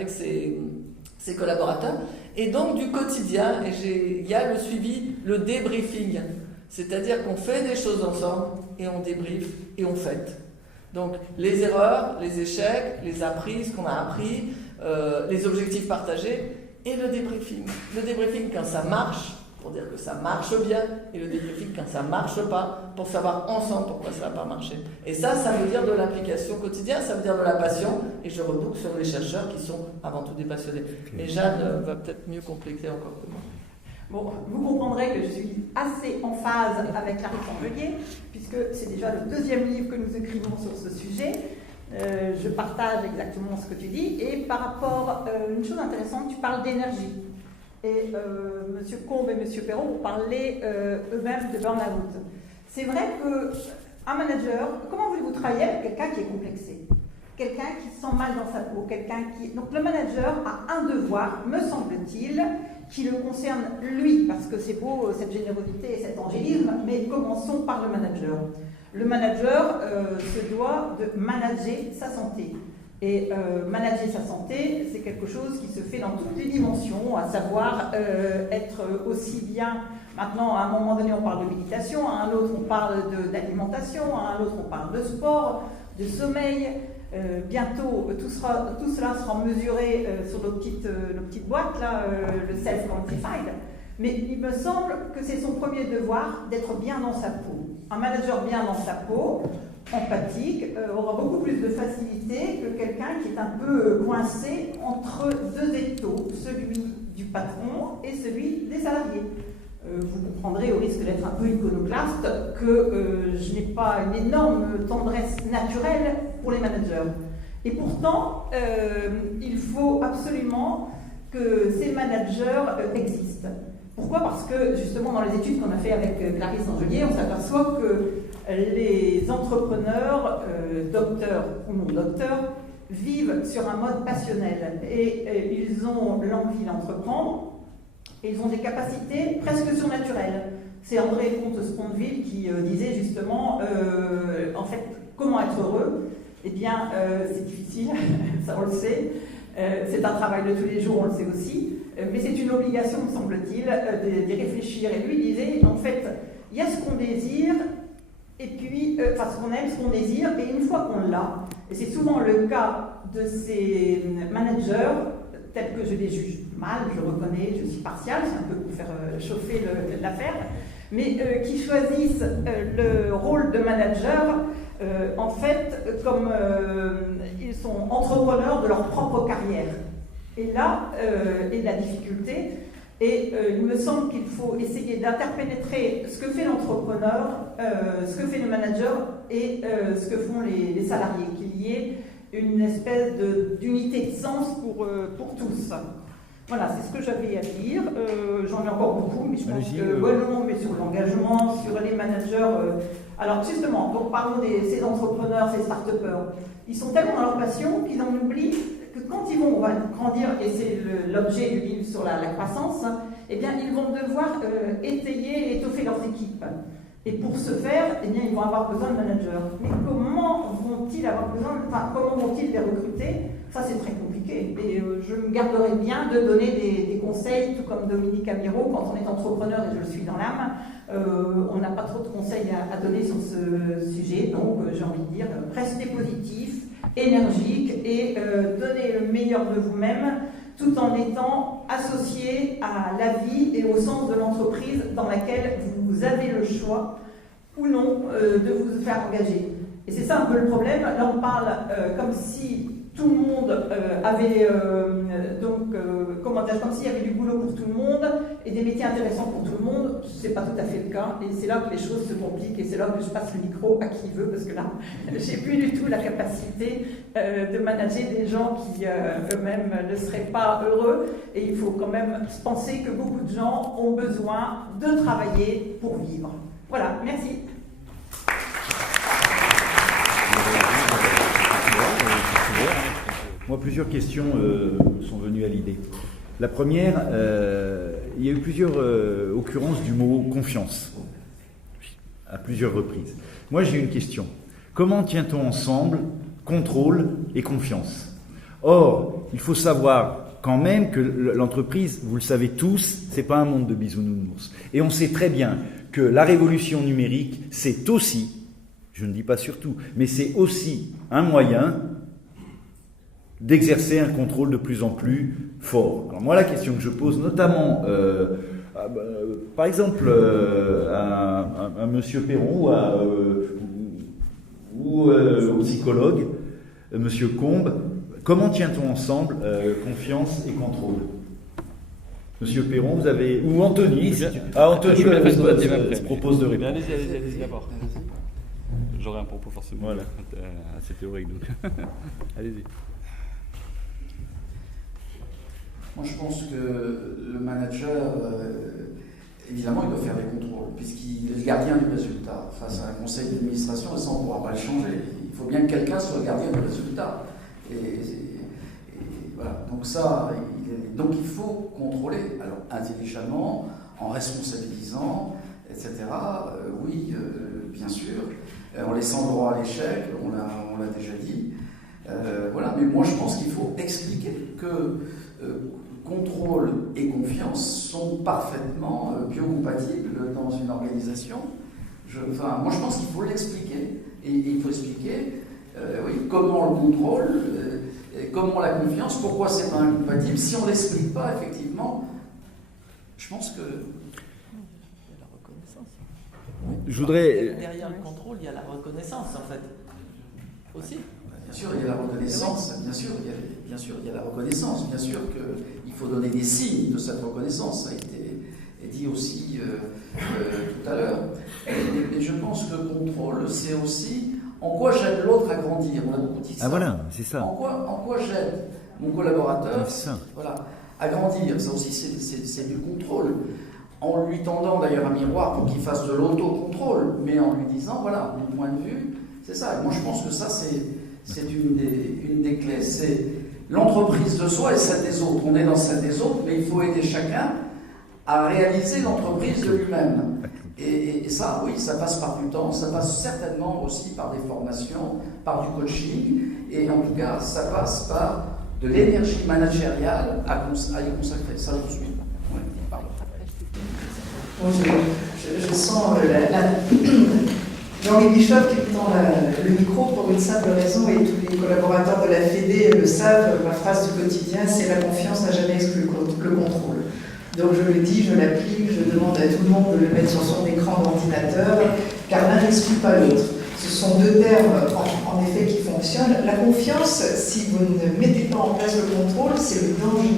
ses collaborateurs. Et donc du quotidien, il y a le suivi, le débriefing. C'est-à-dire qu'on fait des choses ensemble et on débriefe et on fête. Donc les erreurs, les échecs, les appris, ce qu'on a appris, les objectifs partagés et le débriefing. Le débriefing quand ça marche, pour dire que ça marche bien, et le débriefing quand ça marche pas, pour savoir ensemble pourquoi ça n'a pas marché. Et ça veut dire de l'implication quotidienne, ça veut dire de la passion, et je reboucle sur les chercheurs qui sont avant tout des passionnés. Et Jeanne va peut-être mieux compléter encore que moi. Bon, vous comprendrez que je suis assez en phase avec Clarisse Angelier, puisque c'est déjà le 2e livre que nous écrivons sur ce sujet. Je partage exactement ce que tu dis. Et par rapport, une chose intéressante, tu parles d'énergie. Et M. Combe et M. Perron ont parlé eux-mêmes de burn-out. C'est vrai qu'un manager, comment voulez-vous travailler avec quelqu'un qui est complexé? Quelqu'un qui se sent mal dans sa peau, Donc le manager a un devoir, me semble-t-il, qui le concerne lui, parce que c'est beau cette générosité et cet angélisme, mais commençons par le manager. Le manager se doit de manager sa santé. Et manager sa santé, c'est quelque chose qui se fait dans toutes les dimensions, à savoir être aussi bien... Maintenant, à un moment donné, on parle de méditation, à un autre, on parle d'alimentation, à un autre, on parle de sport, de sommeil. Bientôt, tout cela sera mesuré sur nos petites boîtes, là, le self-quantified. Mais il me semble que c'est son premier devoir d'être bien dans sa peau. Un manager bien dans sa peau, empathique, aura beaucoup plus de facilité que quelqu'un qui est un peu coincé entre deux étaux, celui du patron et celui des salariés. Vous comprendrez, au risque d'être un peu iconoclaste, que je n'ai pas une énorme tendresse naturelle pour les managers. Et pourtant, il faut absolument que ces managers existent. Pourquoi? Parce que, justement, dans les études qu'on a fait avec Clarisse Angelier, on s'aperçoit que les entrepreneurs, docteurs ou non docteurs, vivent sur un mode passionnel. Et ils ont l'envie d'entreprendre, et ils ont des capacités presque surnaturelles. C'est André Comte-Sponville qui disait justement, en fait, comment être heureux? Eh bien, c'est difficile, ça on le sait. C'est un travail de tous les jours, on le sait aussi. Mais c'est une obligation, me semble-t-il, d'y réfléchir. Et lui disait, en fait, il y a ce qu'on désire, et puis, enfin, ce qu'on aime, ce qu'on désire, et une fois qu'on l'a, et c'est souvent le cas de ces managers, tels que je les juge mal, je reconnais, je suis partiale, c'est un peu pour faire chauffer l'affaire, mais qui choisissent le rôle de manager, en fait, comme ils sont entrepreneurs de leur propre carrière. Et là est la difficulté. Et il me semble qu'il faut essayer d'interpénétrer ce que fait l'entrepreneur, ce que fait le manager et ce que font les salariés, qu'il y ait une espèce d'unité de sens pour tous. Voilà, c'est ce que j'avais à dire. J'en ai encore beaucoup, mais je pense que non, mais sur l'engagement, sur les managers. Alors justement, donc parlons de ces entrepreneurs, ces start-upers. Ils sont tellement dans leur passion qu'ils en oublient que quand ils vont grandir, et c'est l'objet du livre sur la croissance, eh bien ils vont devoir étayer et étoffer leurs équipes. Et pour ce faire, eh bien, ils vont avoir besoin de managers. Mais comment vont-ils avoir besoin, comment vont-ils les recruter? Ça, c'est très compliqué. Et je me garderai bien de donner des conseils, tout comme Dominique Amirault, quand on est entrepreneur, et je le suis dans l'âme, on n'a pas trop de conseils à donner sur ce sujet. Donc, j'ai envie de dire, restez positif, énergique, et donnez le meilleur de vous-même, tout en étant associé à la vie et au sens de l'entreprise dans laquelle vous avez le choix ou non de vous faire engager. Et c'est ça un peu le problème. Là, on parle comme si tout le monde avait comme s'il y avait du boulot pour tout le monde et des métiers intéressants pour tout le monde. C'est pas tout à fait le cas. Et c'est là que les choses se compliquent et c'est là que je passe le micro à qui veut, parce que là, j'ai plus du tout la capacité de manager des gens qui eux-mêmes ne seraient pas heureux. Et il faut quand même penser que beaucoup de gens ont besoin de travailler pour vivre. Voilà, merci. Moi, plusieurs questions sont venues à l'idée. La première, il y a eu plusieurs occurrences du mot confiance, à plusieurs reprises. Moi, j'ai une question. Comment tient-on ensemble contrôle et confiance? Or, il faut savoir quand même que l'entreprise, vous le savez tous, c'est pas un monde de bisounours. Et on sait très bien que la révolution numérique, c'est aussi, je ne dis pas surtout, mais c'est aussi un moyen d'exercer un contrôle de plus en plus fort. Alors moi, la question que je pose, notamment par exemple, un monsieur Perron ou au psychologue, monsieur Combe, comment tient-on ensemble confiance et contrôle? Monsieur Perron, vous avez... Ou Anthony, Anthony se propose de répondre. Allez-y d'abord. J'aurai un propos forcément assez théorique, donc allez-y. Moi, je pense que le manager, évidemment, il doit faire des contrôles, puisqu'il est le gardien du résultat. Face à un conseil d'administration, et ça, on ne pourra pas le changer. Il faut bien que quelqu'un soit le gardien du résultat. Et voilà. Donc ça, donc il faut contrôler, alors intelligemment, en responsabilisant, etc. Oui, bien sûr, en laissant droit à l'échec, on l'a déjà dit. Voilà. Mais moi, je pense qu'il faut expliquer que contrôle et confiance sont parfaitement biocompatibles dans une organisation. Moi, je pense qu'il faut l'expliquer. Et il faut expliquer comment le contrôle, comment la confiance, pourquoi c'est pas incompatible. Si on ne l'explique pas, effectivement, je pense que... Il y a la reconnaissance. Je voudrais... Derrière le contrôle, il y a la reconnaissance, en fait. Aussi. Bien sûr, il y a la reconnaissance, bien sûr, il y a la reconnaissance, bien sûr qu'il faut donner des signes de cette reconnaissance, ça a été dit aussi tout à l'heure. Et je pense que le contrôle, c'est aussi en quoi j'aide l'autre à grandir. On a beaucoup dit ça. Ah voilà, c'est ça. En quoi j'aide mon collaborateur à grandir. Ça aussi, c'est du contrôle. En lui tendant d'ailleurs un miroir pour qu'il fasse de l'autocontrôle, mais en lui disant, voilà, mon point de vue, c'est ça. Et moi, je pense que ça, c'est une des clés. C'est l'entreprise de soi et celle des autres. On est dans celle des autres, mais il faut aider chacun à réaliser l'entreprise de lui-même. Et ça, oui, ça passe par du temps, ça passe certainement aussi par des formations, par du coaching, et en tout cas, ça passe par de l'énergie managériale à y consacrer. Ça, je suis. Ouais, pardon. Bon, je sens Jean-Louis Bischoff qui tend le micro pour une simple raison, et tous les collaborateurs de la Fédé le savent, ma phrase du quotidien, c'est la confiance n'a jamais exclu le contrôle. Donc je le dis, je l'applique, je demande à tout le monde de le mettre sur son écran d'ordinateur, car l'un n'exclut pas l'autre. Ce sont deux termes, en effet, qui fonctionnent. La confiance, si vous ne mettez pas en place le contrôle, c'est le danger.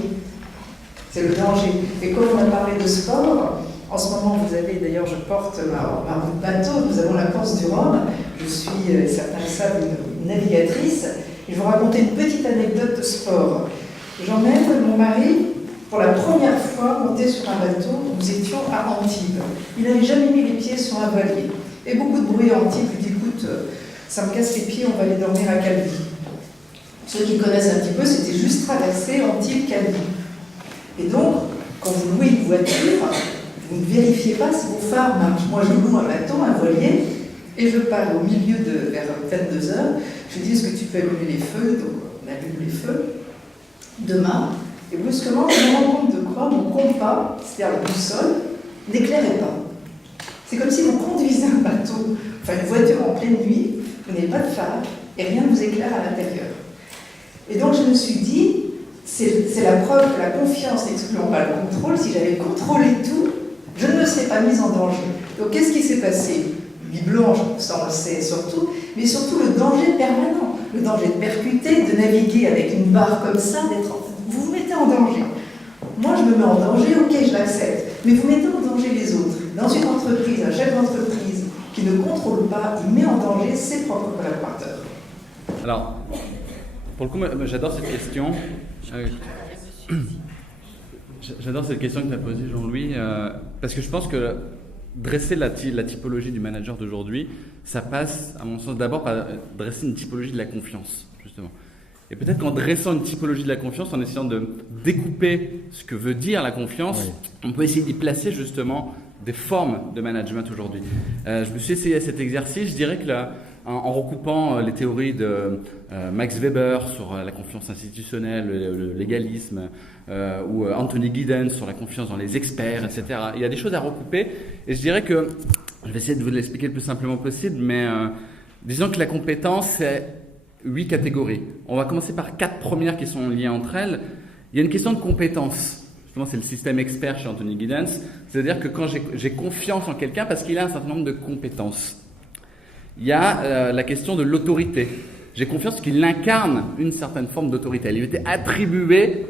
C'est le danger. Et comme on a parlé de sport, en ce moment, vous avez, d'ailleurs, je porte ma roue de bateau, nous avons la course du Rhum. Je suis, certains le savent, une navigatrice. Et je vais vous raconter une petite anecdote de sport. J'emmène mon mari, pour la première fois, monter sur un bateau. Nous étions à Antibes. Il n'avait jamais mis les pieds sur un voilier. Et beaucoup de bruit à Antibes. Je lui dis, écoute, ça me casse les pieds, on va aller dormir à Calvi. Ceux qui connaissent un petit peu, c'était juste traverser Antibes-Calvi. Et donc, quand vous louez une voiture, vous ne vérifiez pas si vos phares marchent. Moi, je loue un bateau, un voilier, et je pars au milieu vers 22h. Je dis, est-ce que tu peux allumer les feux? Donc, on allume les feux. Demain, et brusquement, je me rends compte de quoi mon compas, c'est-à-dire la boussole, n'éclairait pas. C'est comme si vous conduisez un bateau, enfin une voiture en pleine nuit, vous n'avez pas de phare, et rien ne vous éclaire à l'intérieur. Et donc, je me suis dit, c'est la preuve que la confiance n'excluant pas le contrôle. Si j'avais contrôlé tout, je ne me serais pas mise en danger. Donc qu'est-ce qui s'est passé? Nuit blanche, ça on le sait surtout, mais surtout le danger permanent. Le danger de percuter, de naviguer avec une barre comme ça, vous vous mettez en danger. Moi je me mets en danger, ok, je l'accepte, mais vous mettez en danger les autres. Dans une entreprise, un chef d'entreprise qui ne contrôle pas, il met en danger ses propres collaborateurs. Alors, pour le coup, j'adore cette question. J'adore cette question que tu as posée, Jean-Louis, parce que je pense que dresser la typologie du manager d'aujourd'hui, ça passe, à mon sens, d'abord par dresser une typologie de la confiance, justement. Et peut-être qu'en dressant une typologie de la confiance, en essayant de découper ce que veut dire la confiance, on peut essayer d'y placer justement des formes de management aujourd'hui. Je me suis essayé à cet exercice, je dirais que en recoupant les théories de Max Weber sur la confiance institutionnelle, le légalisme, ou Anthony Giddens sur la confiance dans les experts, etc. Il y a des choses à recouper, et je dirais que, je vais essayer de vous l'expliquer le plus simplement possible, mais disons que la compétence, c'est 8 catégories. On va commencer par 4 premières qui sont liées entre elles. Il y a une question de compétence. Je justement c'est le système expert chez Anthony Giddens, c'est-à-dire que quand j'ai confiance en quelqu'un parce qu'il a un certain nombre de compétences. Il y a la question de l'autorité. J'ai confiance qu'il incarne une certaine forme d'autorité. Elle lui était attribuée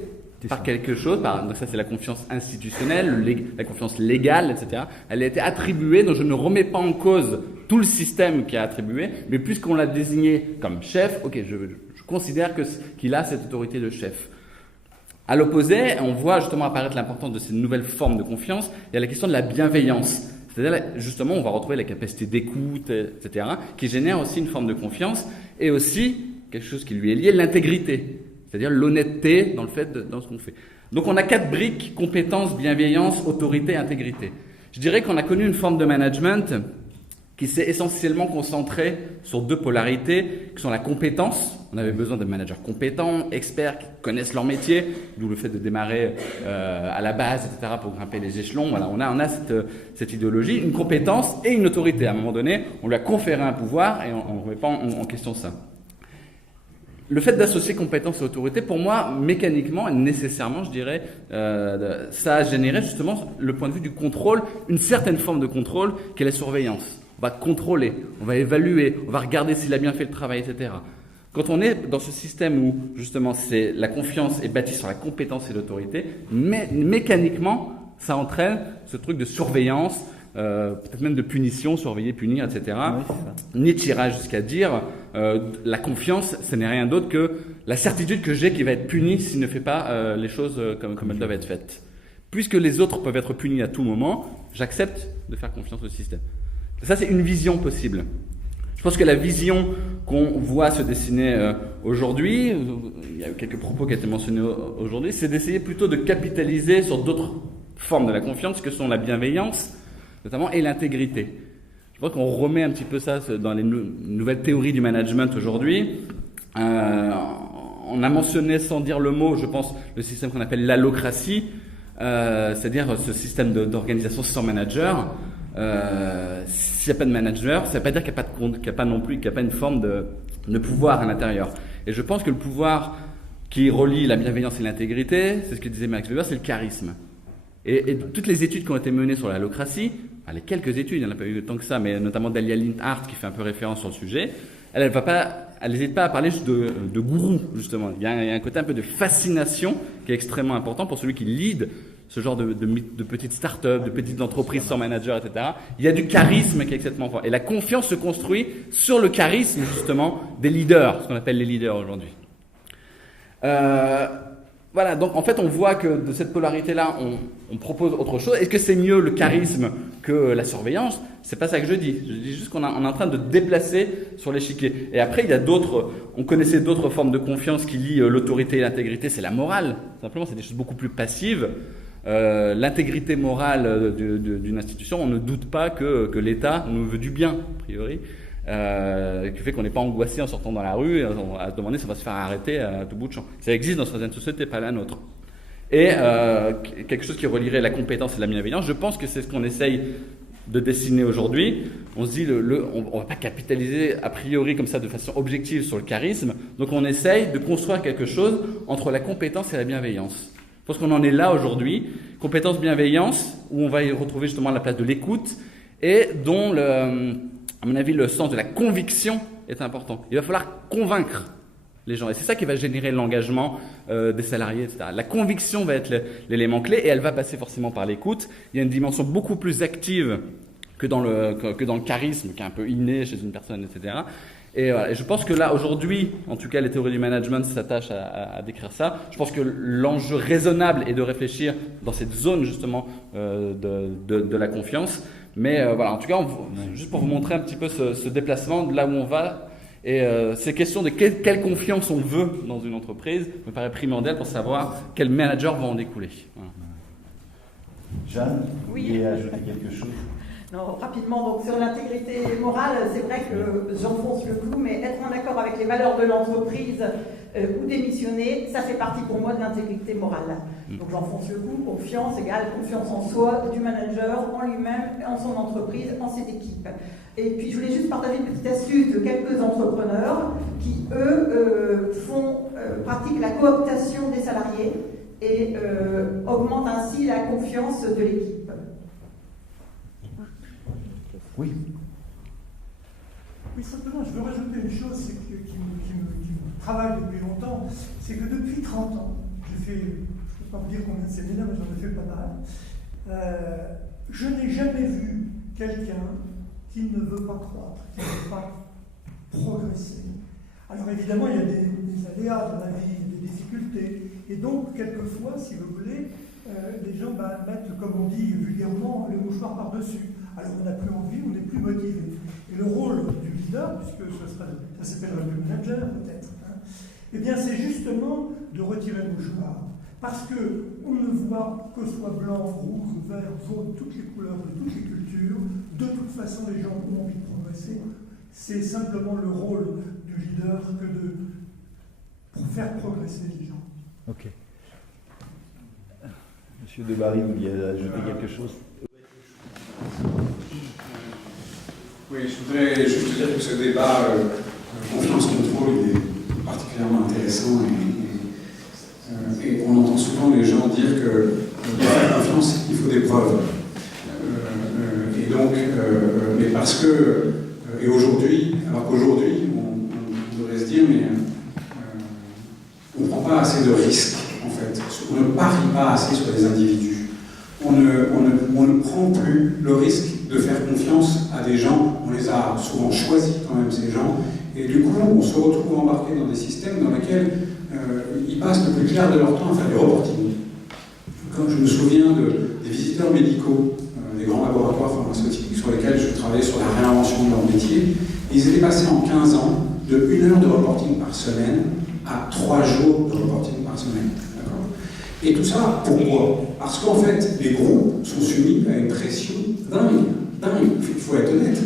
par quelque chose, donc ça c'est la confiance institutionnelle, la confiance légale, etc. Elle a été attribuée, donc je ne remets pas en cause tout le système qui a attribué, mais puisqu'on l'a désigné comme chef, ok, je considère qu'il a cette autorité de chef. À l'opposé, on voit justement apparaître l'importance de ces nouvelles formes de confiance. Il y a la question de la bienveillance. C'est-à-dire, justement, on va retrouver la capacité d'écoute, etc., qui génère aussi une forme de confiance, et aussi, quelque chose qui lui est lié, l'intégrité. C'est-à-dire l'honnêteté dans ce qu'on fait. Donc on a 4 briques: compétence, bienveillance, autorité, intégrité. Je dirais qu'on a connu une forme de management qui s'est essentiellement concentrée sur 2 polarités, qui sont la compétence. On avait besoin de managers compétents, experts, qui connaissent leur métier, d'où le fait de démarrer à la base, etc., pour grimper les échelons. Voilà, on a cette idéologie, une compétence et une autorité. À un moment donné, on lui a conféré un pouvoir et on ne remet pas en question ça. Le fait d'associer compétence et autorité, pour moi, mécaniquement et nécessairement, je dirais, ça a généré justement le point de vue du contrôle, une certaine forme de contrôle qui est la surveillance. On va contrôler, on va évaluer, on va regarder s'il a bien fait le travail, etc. Quand on est dans ce système où, justement, la confiance est bâtie sur la compétence et l'autorité, mais mécaniquement, ça entraîne ce truc de surveillance, peut-être même de punition, surveiller, punir, etc. Oui, Nietzsche ira jusqu'à dire la confiance, ce n'est rien d'autre que la certitude que j'ai qu'il va être puni s'il ne fait pas les choses comme elles doivent être faites. Puisque les autres peuvent être punis à tout moment, j'accepte de faire confiance au système. Ça, c'est une vision possible. Je pense que la vision qu'on voit se dessiner aujourd'hui, il y a eu quelques propos qui ont été mentionnés aujourd'hui, c'est d'essayer plutôt de capitaliser sur d'autres formes de la confiance que sont la bienveillance, notamment, et l'intégrité. Je pense qu'on remet un petit peu ça dans les nouvelles théories du management aujourd'hui. On a mentionné, sans dire le mot, je pense, le système qu'on appelle l'allocratie, c'est-à-dire ce système d'organisation sans manager. S'il n'y a pas de manager, ça ne veut pas dire qu'il n'y a pas une forme de pouvoir à l'intérieur. Et je pense que le pouvoir qui relie la bienveillance et l'intégrité, c'est ce que disait Max Weber, c'est le charisme. Et toutes les études qui ont été menées sur l'allocratie, les quelques études, il n'y en a pas eu tant que ça, mais notamment Dahlia Lindhart qui fait un peu référence sur le sujet, elle n'hésite pas à parler juste de gourou, justement. Il y a un côté un peu de fascination qui est extrêmement important pour celui qui lead ce genre de petites start-up, de petites entreprises sans manager, etc. Il y a du charisme qui est extrêmement fort. Et la confiance se construit sur le charisme, justement, des leaders, ce qu'on appelle les leaders aujourd'hui. Voilà, donc en fait, on voit que de cette polarité-là, on propose autre chose. Est-ce que c'est mieux le charisme que la surveillance? C'est pas ça que je dis. Je dis juste qu'on est en train de déplacer sur l'échiquier. Et après, il y a on connaissait d'autres formes de confiance qui lient l'autorité et l'intégrité. C'est la morale. Simplement, c'est des choses beaucoup plus passives. L'intégrité morale d'une institution, on ne doute pas que l'État nous veut du bien, a priori. Qui fait qu'on n'est pas angoissé en sortant dans la rue à se demander si on va se faire arrêter à tout bout de champ. Ça existe dans certaines sociétés, pas la nôtre. Et quelque chose qui relierait la compétence et la bienveillance, je pense que c'est ce qu'on essaye de dessiner aujourd'hui. On se dit, on ne va pas capitaliser a priori comme ça de façon objective sur le charisme, donc on essaye de construire quelque chose entre la compétence et la bienveillance. Je pense qu'on en est là aujourd'hui, compétence-bienveillance, où on va y retrouver justement la place de l'écoute, et dont à mon avis, le sens de la conviction est important. Il va falloir convaincre les gens. Et c'est ça qui va générer l'engagement des salariés, etc. La conviction va être l'élément clé et elle va passer forcément par l'écoute. Il y a une dimension beaucoup plus active que dans le charisme, qui est un peu inné chez une personne, etc. Et voilà. Et je pense que là, aujourd'hui, en tout cas, les théories du management s'attachent à décrire ça. Je pense que l'enjeu raisonnable est de réfléchir dans cette zone, justement, de la confiance. Mais voilà, en tout cas, juste pour vous montrer un petit peu ce déplacement de là où on va, et ces questions de quelle confiance on veut dans une entreprise me paraît primordial pour savoir quel manager va en découler. Voilà. Jeanne, oui. Vous voulez ajouter quelque chose? Non, rapidement, donc sur l'intégrité morale, c'est vrai que j'enfonce le clou, mais être en accord avec les valeurs de l'entreprise ou démissionner, ça fait partie pour moi de l'intégrité morale. Donc j'enfonce le clou, confiance égale confiance en soi, du manager, en lui-même, en son entreprise, en ses équipes. Et puis je voulais juste partager une petite astuce de quelques entrepreneurs qui, eux, pratiquent la cooptation des salariés. et augmente ainsi la confiance de l'équipe. Oui. Oui, simplement, je veux rajouter une chose qui me travaille depuis longtemps, c'est que depuis 30 ans, je ne peux pas vous dire combien de séminaires, mais j'en ai fait pas mal, je n'ai jamais vu quelqu'un qui ne veut pas croître, qui ne veut pas progresser. Alors évidemment, il y a des aléas dans la vie, des difficultés, et donc quelquefois, si vous voulez, les gens mettent, comme on dit vulgairement, le mouchoir par-dessus. Alors on n'a plus envie, on n'est plus motivé. Et le rôle du leader, puisque ça s'appellerait le manager peut-être, hein, eh bien c'est justement de retirer le mouchoir. Parce qu'on ne voit que soit blanc, rouge, vert, jaune, toutes les couleurs de toutes les cultures. De toute façon, les gens ont envie de progresser. C'est simplement le rôle du leader pour faire progresser les gens. Ok. Monsieur Debarry, vous vouliez ajouter quelque chose? Oui, je voudrais juste dire que ce débat confiance-contrôle est particulièrement intéressant et on entend souvent les gens dire que pour faire confiance, il faut des preuves. Et donc, mais parce que, et aujourd'hui, alors qu'aujourd'hui, on devrait se dire, mais on ne prend pas assez de risques, en fait. On ne parie pas assez sur les individus. On ne prend plus le risque de faire confiance à des gens. On les a souvent choisis quand même, ces gens. Et du coup, on se retrouve embarqué dans des systèmes dans lesquels ils passent le plus clair de leur temps à faire du reporting. Comme je me souviens des visiteurs médicaux, des grands laboratoires pharmaceutiques sur lesquels je travaillais sur la réinvention de leur métier, ils étaient passés en 15 ans de 1 heure de reporting par semaine à 3 jours de reporting par semaine. Et tout ça, pourquoi? Parce qu'en fait, les groupes sont soumis à une pression dingue. Il faut être honnête.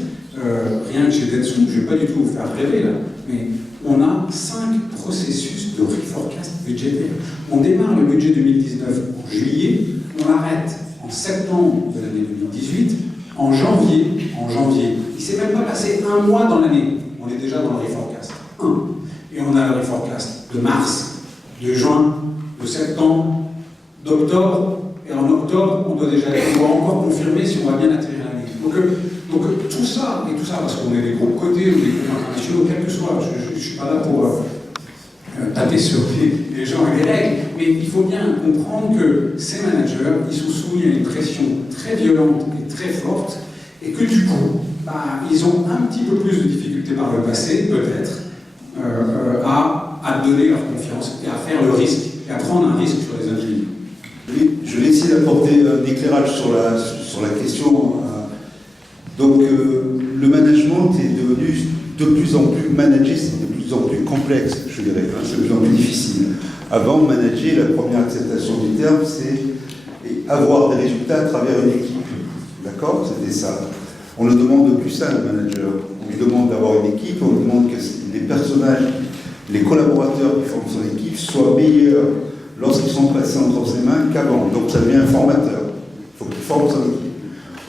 Rien que chez Dentsu, je ne vais pas du tout vous faire rêver là, mais on a 5 processus de reforecast budgétaire. On démarre le budget 2019 en juillet, on l'arrête en septembre de l'année 2018, en janvier. Il ne s'est même pas passé 1 mois dans l'année. On est déjà dans le reforecast. Et on a le reforecast de mars, de juin, de septembre, d'octobre, et en octobre, on doit encore confirmer si on va bien atterrir l'année. Donc tout ça, parce qu'on est des groupes cotés ou des groupes internationaux, quel que soit, je ne suis pas là pour taper sur les gens et les règles, mais il faut bien comprendre que ces managers, ils sont soumis à une pression très violente et très forte, et que du coup, ils ont un petit peu plus de difficultés par le passé, peut-être, à donner leur confiance et à faire le risque, et à prendre un risque sur les individus. Oui, je vais essayer d'apporter un éclairage sur la question. Donc, le management est devenu de plus en plus managé, c'est de plus en plus complexe, je dirais, c'est de plus en plus difficile. Avant, manager, la première acceptation du terme, c'est avoir des résultats à travers une équipe. D'accord? C'était ça. On ne demande plus ça, le manager. On lui demande d'avoir une équipe, on lui demande que les personnages, les collaborateurs qui forment son équipe soient meilleurs lorsqu'ils sont placés entre ses mains qu'avant. Donc ça devient un formateur. Il faut qu'il forme son équipe.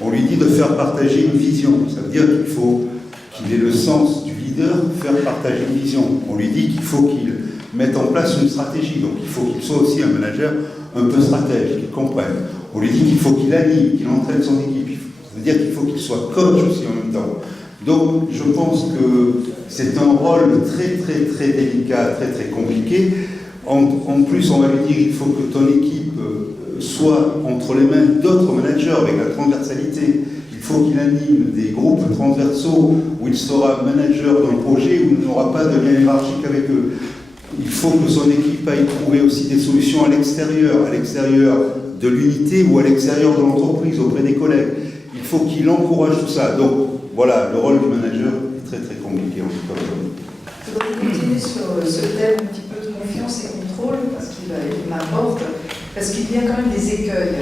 On lui dit de faire partager une vision. Ça veut dire qu'il faut qu'il ait le sens du leader, faire partager une vision. On lui dit qu'il faut qu'il mette en place une stratégie. Donc il faut qu'il soit aussi un manager un peu stratège, qu'il comprenne. On lui dit qu'il faut qu'il anime, qu'il entraîne son équipe. Ça veut dire qu'il faut qu'il soit coach aussi en même temps. Donc je pense que c'est un rôle très très très délicat, très très compliqué. En plus, on va lui dire qu'il faut que ton équipe soit entre les mains d'autres managers avec la transversalité. Il faut qu'il anime des groupes transversaux où il sera manager d'un projet où il n'aura pas de lien hiérarchique avec eux. Il faut que son équipe aille trouver aussi des solutions à l'extérieur de l'unité ou à l'extérieur de l'entreprise, auprès des collègues. Il faut qu'il encourage tout ça. Donc voilà, le rôle du manager est très très compliqué en tout cas. Je voudrais continuer sur ce thème un petit peu de confiance et contrôle, parce qu'il m'importe, parce qu'il y a quand même des écueils.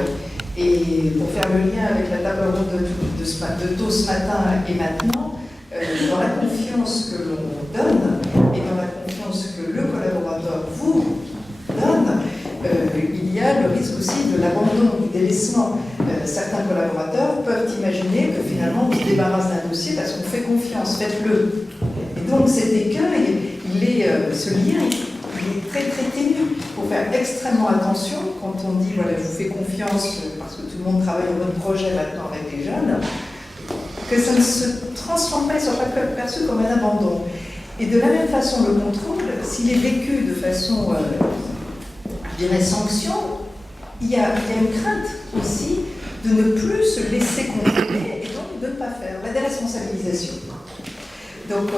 Et pour faire le lien avec la table ronde de tôt ce matin et maintenant, dans la confiance que l'on donne et dans la confiance que le collaborateur vous donne, il y a le risque aussi de l'abandon, du délaissement. Certains collaborateurs peuvent imaginer que finalement on se débarrasse d'un dossier parce qu'on fait confiance, faites-le. Et donc cet écueil, ce lien, il est très très ténu. faut faire extrêmement attention quand on dit, voilà, je vous fais confiance parce que tout le monde travaille au même projet maintenant avec les jeunes, que ça ne se transforme pas et ne soit pas perçu comme un abandon. Et de la même façon, le contrôle, s'il est vécu de façon, je dirais, sanction, il y a une crainte aussi de ne plus se laisser contrôler et donc de ne pas faire, la déresponsabilisation. Donc,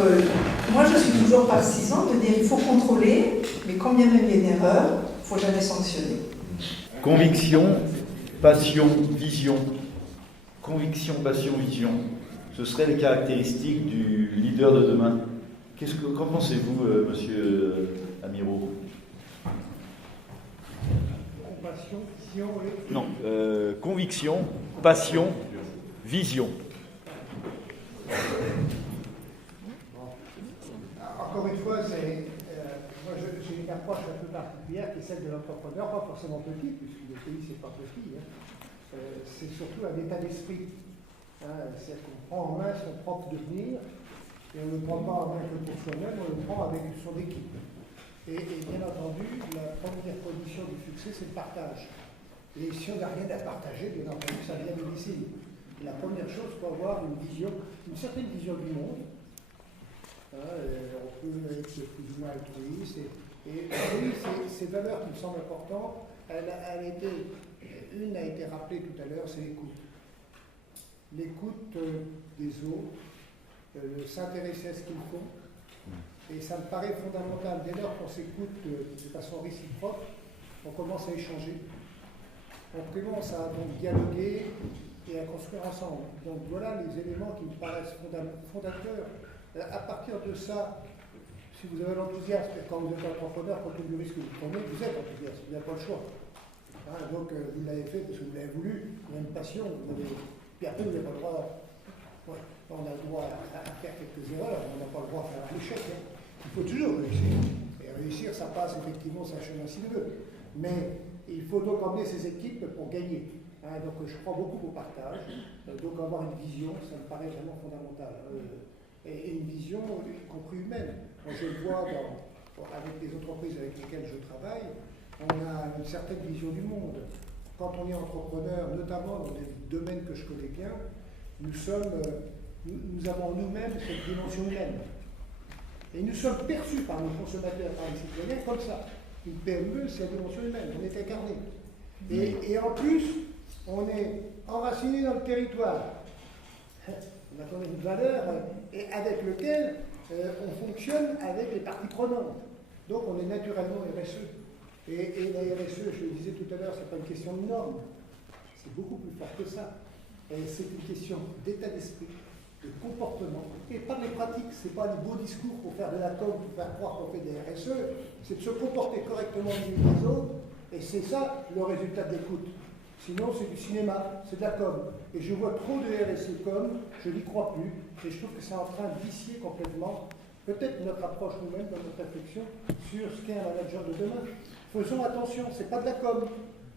moi, je suis toujours partisan de dire il faut contrôler, mais quand bien même il y a une erreur, il ne faut jamais sanctionner. Conviction, passion, vision. Conviction, passion, vision. Ce seraient les caractéristiques du leader de demain. Qu'en pensez-vous, monsieur Amirault? Passion, vision, oui. Non, conviction, passion, vision. Encore une fois, moi j'ai une approche un peu particulière qui est celle de l'entrepreneur, pas forcément petit, puisque le pays c'est pas petit, hein. C'est surtout un état d'esprit. Hein. C'est qu'on prend en main son propre devenir, et on ne le prend pas en main que pour soi-même, on le prend avec son équipe. Et bien entendu, la première condition du succès, c'est le partage. Et si on n'a rien à partager, bien entendu, ça vient de ici. La première chose, il faut avoir une vision, une certaine vision du monde. On peut être plus ou moins altruiste. Et oui, ces valeurs qui me semblent importantes, une a été rappelée tout à l'heure, c'est l'écoute. L'écoute des autres, s'intéresser à ce qu'ils font. Et ça me paraît fondamental. Dès lors qu'on s'écoute de façon réciproque, on commence à échanger. On commence à donc dialoguer et à construire ensemble. Donc voilà les éléments qui me paraissent fondateurs. À partir de ça, si vous avez l'enthousiasme, quand vous êtes entrepreneur, quand vous risque que vous prenez, vous êtes enthousiaste, vous n'avez pas le choix. Donc vous l'avez fait parce que vous l'avez voulu, il y a une passion, puis après vous n'avez pas le droit. Ouais, on a le droit à faire quelques erreurs, on n'a pas le droit à faire un échec. Hein. Il faut toujours réussir. Et réussir, ça passe effectivement, c'est un chemin s'il veut. Mais il faut donc emmener ses équipes pour gagner. Donc je crois beaucoup au partage. Donc avoir une vision, ça me paraît vraiment fondamental. Et une vision, y compris humaine. Moi, je le vois avec les entreprises avec lesquelles je travaille, on a une certaine vision du monde. Quand on est entrepreneur, notamment dans des domaines que je connais bien, nous avons nous-mêmes cette dimension humaine. Et nous sommes perçus par nos consommateurs, par les citoyens, comme ça. Une PME, c'est la dimension humaine, on est incarné. Et en plus, on est enraciné dans le territoire. On a quand même une valeur avec laquelle on fonctionne avec les parties prenantes. Donc on est naturellement RSE. Et la RSE, je le disais tout à l'heure, ce n'est pas une question de normes. C'est beaucoup plus fort que ça. C'est une question d'état d'esprit, de comportement, et pas des pratiques. Ce n'est pas des beaux discours pour faire de la com, pour faire croire qu'on fait des RSE. C'est de se comporter correctement les uns des autres. Et c'est ça le résultat de l'écoute. Sinon, c'est du cinéma, c'est de la com. Et je vois trop de RSE com, je n'y crois plus. Et je trouve que c'est en train de vicier complètement peut-être notre approche nous-mêmes dans notre réflexion sur ce qu'est un manager de demain. Faisons attention, ce n'est pas de la com,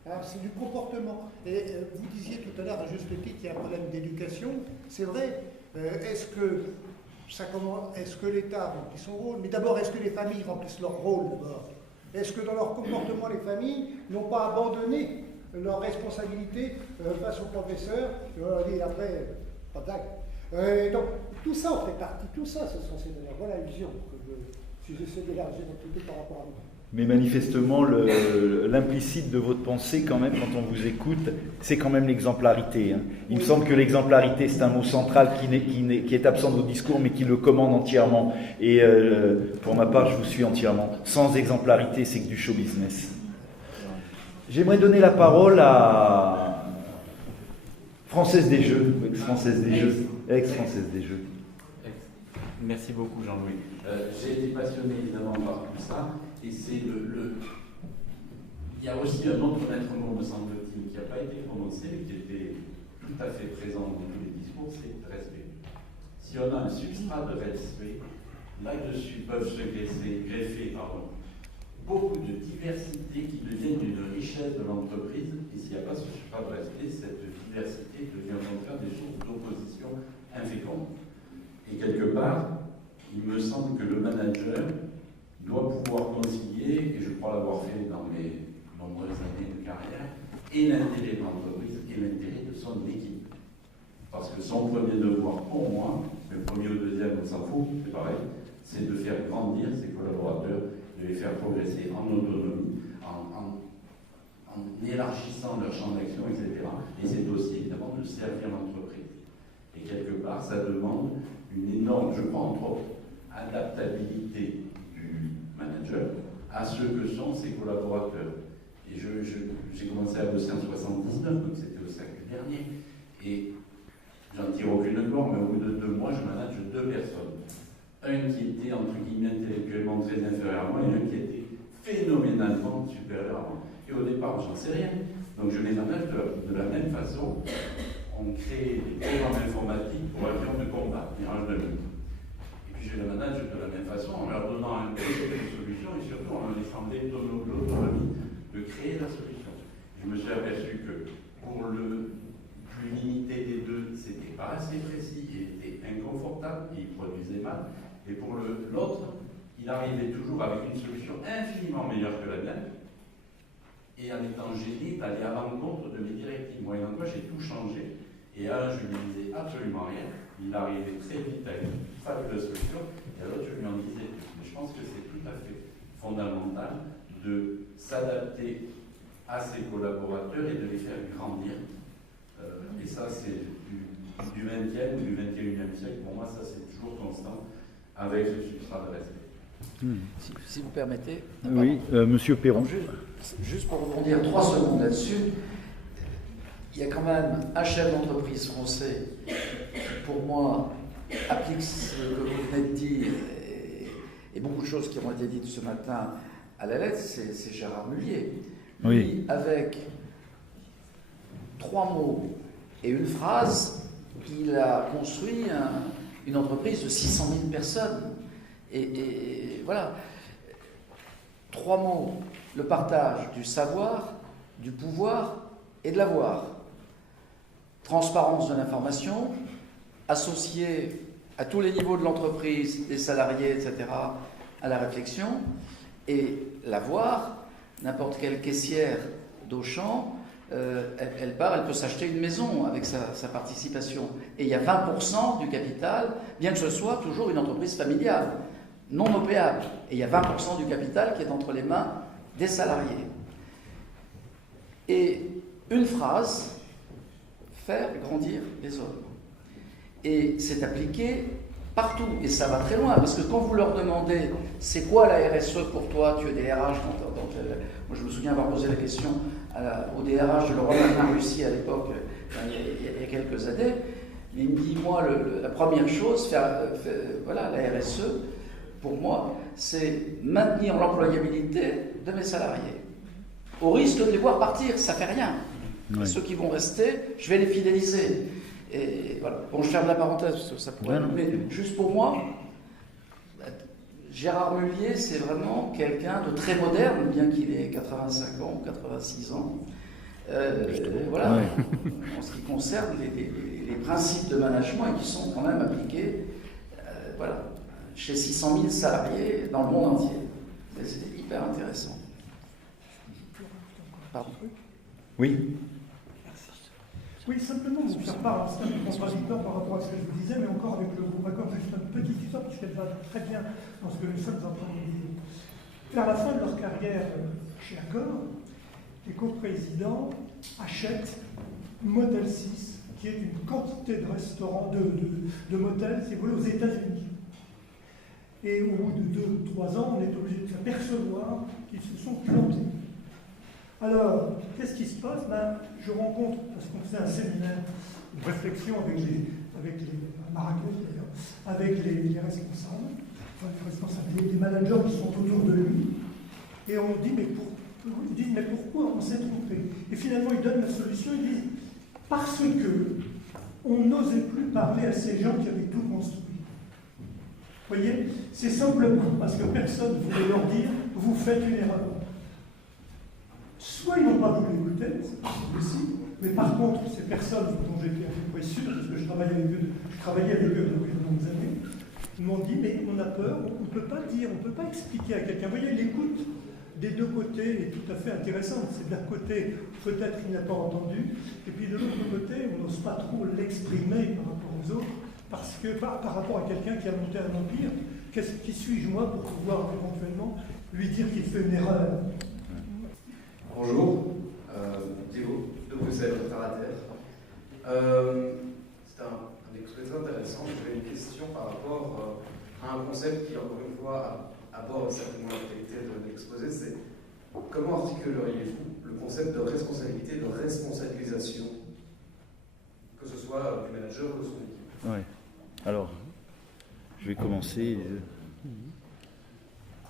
hein, c'est du comportement. Et vous disiez tout à l'heure, à juste titre, qu'il y a un problème d'éducation. C'est vrai. Est-ce que l'État remplit son rôle? Mais d'abord, est-ce que les familles remplissent leur rôle d'abord? Est-ce que dans leur comportement, les familles n'ont pas abandonné leurs responsabilités face aux professeurs? Et après, pas d'acte. Donc, tout ça en fait partie, tout ça, ce sont ces valeurs. Voilà une vision si j'essaie d'élargir un petit peu par rapport à nous. Mais manifestement, l'implicite de votre pensée, quand même, quand on vous écoute, c'est quand même l'exemplarité. Hein. Il me semble que l'exemplarité, c'est un mot central qui est absent de vos discours, mais qui le commande entièrement. Et pour ma part, je vous suis entièrement. Sans exemplarité, c'est que du show business. J'aimerais donner la parole à Française des Jeux, ex-Française des Jeux. Ex-Française des Jeux. Merci beaucoup, Jean-Louis. J'ai été passionné évidemment par tout ça, et c'est il y a aussi un autre maître mot, me semble-t-il, qui n'a pas été prononcé, mais qui était tout à fait présent dans tous les discours, c'est le respect. Si on a un substrat de respect, là-dessus peuvent se greffer beaucoup de diversité qui deviennent une richesse de l'entreprise, et s'il n'y a pas ce substrat de respect, cette diversité devient au contraire des sources d'opposition infécondes. Et quelque part, il me semble que le manager doit pouvoir concilier, et je crois l'avoir fait dans mes nombreuses années de carrière, et l'intérêt de l'entreprise et l'intérêt de son équipe. Parce que son premier devoir pour moi, le premier ou le deuxième, on s'en fout, c'est pareil, c'est de faire grandir ses collaborateurs, de les faire progresser en autonomie, en élargissant leur champ d'action, etc. Et c'est aussi évidemment de servir l'entreprise. Et quelque part, ça demande une énorme, je crois, entre autres, adaptabilité du manager à ce que sont ses collaborateurs. Et j'ai commencé à bosser en 79, donc c'était au siècle dernier. Et j'en tire aucune gloire, mais au bout de 2 mois, je manage 2 personnes. Un qui était, entre guillemets, intellectuellement très inférieur à moi, et un qui était phénoménalement supérieur à moi. Et au départ, j'en sais rien. Donc je les manage de la même façon. On crée des programmes informatiques pour avions de combat, Mirage 2000. Et puis je les manage de la même façon en leur donnant un projet de solution et surtout en leur laissant l'autonomie de créer la solution. Je me suis aperçu que pour l'unité des deux, c'était pas assez précis, il était inconfortable, il produisait mal. Et pour l'autre, il arrivait toujours avec une solution infiniment meilleure que la mienne. Et en étant gêné d'aller à l'encontre de mes directives. Moyennant quoi, j'ai tout changé. Et à l'un, je lui disais absolument rien. Il arrivait très vite à une fabuleuse solution. Et à l'autre, je lui en disais plus. Mais je pense que c'est tout à fait fondamental de s'adapter à ses collaborateurs et de les faire grandir. Et ça, c'est du 20e ou du 21e siècle. Pour moi, ça, c'est toujours constant avec ce substrat de respect. Si vous permettez. Oui, Monsieur Perron. Juste pour rebondir 3 secondes là-dessus, il y a quand même un chef d'entreprise français qui, pour moi, applique ce que vous venez de dire et beaucoup de choses qui ont été dites ce matin à la lettre, c'est Gérard Mullier. Lui, oui. Avec 3 mots et une phrase, il a construit une entreprise de 600 000 personnes. Et voilà. 3 mots, le partage du savoir, du pouvoir et de l'avoir. Transparence de l'information, associée à tous les niveaux de l'entreprise, des salariés, etc., à la réflexion, et l'avoir, n'importe quelle caissière d'Auchan, elle part, elle peut s'acheter une maison avec sa participation. Et il y a 20% du capital, bien que ce soit toujours une entreprise familiale, non opéable. Et il y a 20% du capital qui est entre les mains des salariés. Et une phrase, faire grandir les hommes. Et c'est appliqué partout. Et ça va très loin, parce que quand vous leur demandez c'est quoi la RSE pour toi, tu es DRH, moi je me souviens avoir posé la question au DRH de Leroy Merlin Russie à l'époque, il y a quelques années, mais il me dit, moi, la première chose, voilà, la RSE, pour moi, c'est maintenir l'employabilité de mes salariés. Au risque de les voir partir, ça ne fait rien. Oui. Ceux qui vont rester, je vais les fidéliser. Et voilà. Bon, je ferme la parenthèse, parce que ça pourrait... Mais juste pour moi, Gérard Mullier, c'est vraiment quelqu'un de très moderne, bien qu'il ait 85 ans, 86 ans. Voilà, en ce qui concerne les principes de management et qui sont quand même appliqués voilà, chez 600 000 salariés dans le monde entier. C'est hyper intéressant. Pardon. Oui. Oui, simplement vous faire part, c'est un peu contradictoire par rapport à ce que je vous disais, mais encore avec le groupe Accor, juste une petite histoire, puisqu'elle va très bien dans ce que nous sommes en train de dire. Vers la fin de leur carrière chez Accor, les coprésidents achètent Motel 6, qui est une quantité de restaurants, de motels, si vous voulez, aux États-Unis. Et au bout de 2-3 ans, on est obligé de s'apercevoir qu'ils se sont plantés. Alors, qu'est-ce qui se passe? Je rencontre, parce qu'on faisait un séminaire de réflexion avec les Marrakech d'ailleurs, avec les responsables, les managers qui sont autour de lui, et on dit, ils disent, mais pourquoi on s'est trompé? Et finalement, ils donnent la solution, ils disent, parce que on n'osait plus parler à ces gens qui avaient tout construit. Vous voyez? C'est simplement parce que personne ne voulait leur dire, vous faites une erreur. Soit ils n'ont pas voulu écouter, c'est possible, mais par contre, ces personnes dont j'étais à peu près sûr, parce que je travaillais avec eux depuis de nombreuses années, Ils m'ont dit, mais on a peur, on ne peut pas dire, on ne peut pas expliquer à quelqu'un. Vous voyez, l'écoute des deux côtés est tout à fait intéressante. C'est d'un côté, peut-être qu'il n'a pas entendu, et puis de l'autre côté, on n'ose pas trop l'exprimer par rapport aux autres, parce que par rapport à quelqu'un qui a monté un empire, qui suis-je moi pour pouvoir éventuellement lui dire qu'il fait une erreur? Bonjour, Théo de Bruxelles, Terre à Terre. C'est un exposé très intéressant. J'avais une question par rapport à un concept qui, encore une fois, aborde certainement la qualité de l'exposé. C'est comment articuleriez-vous le concept de responsabilité, de responsabilisation, que ce soit du manager ou de son équipe? Ouais. Alors, je vais commencer.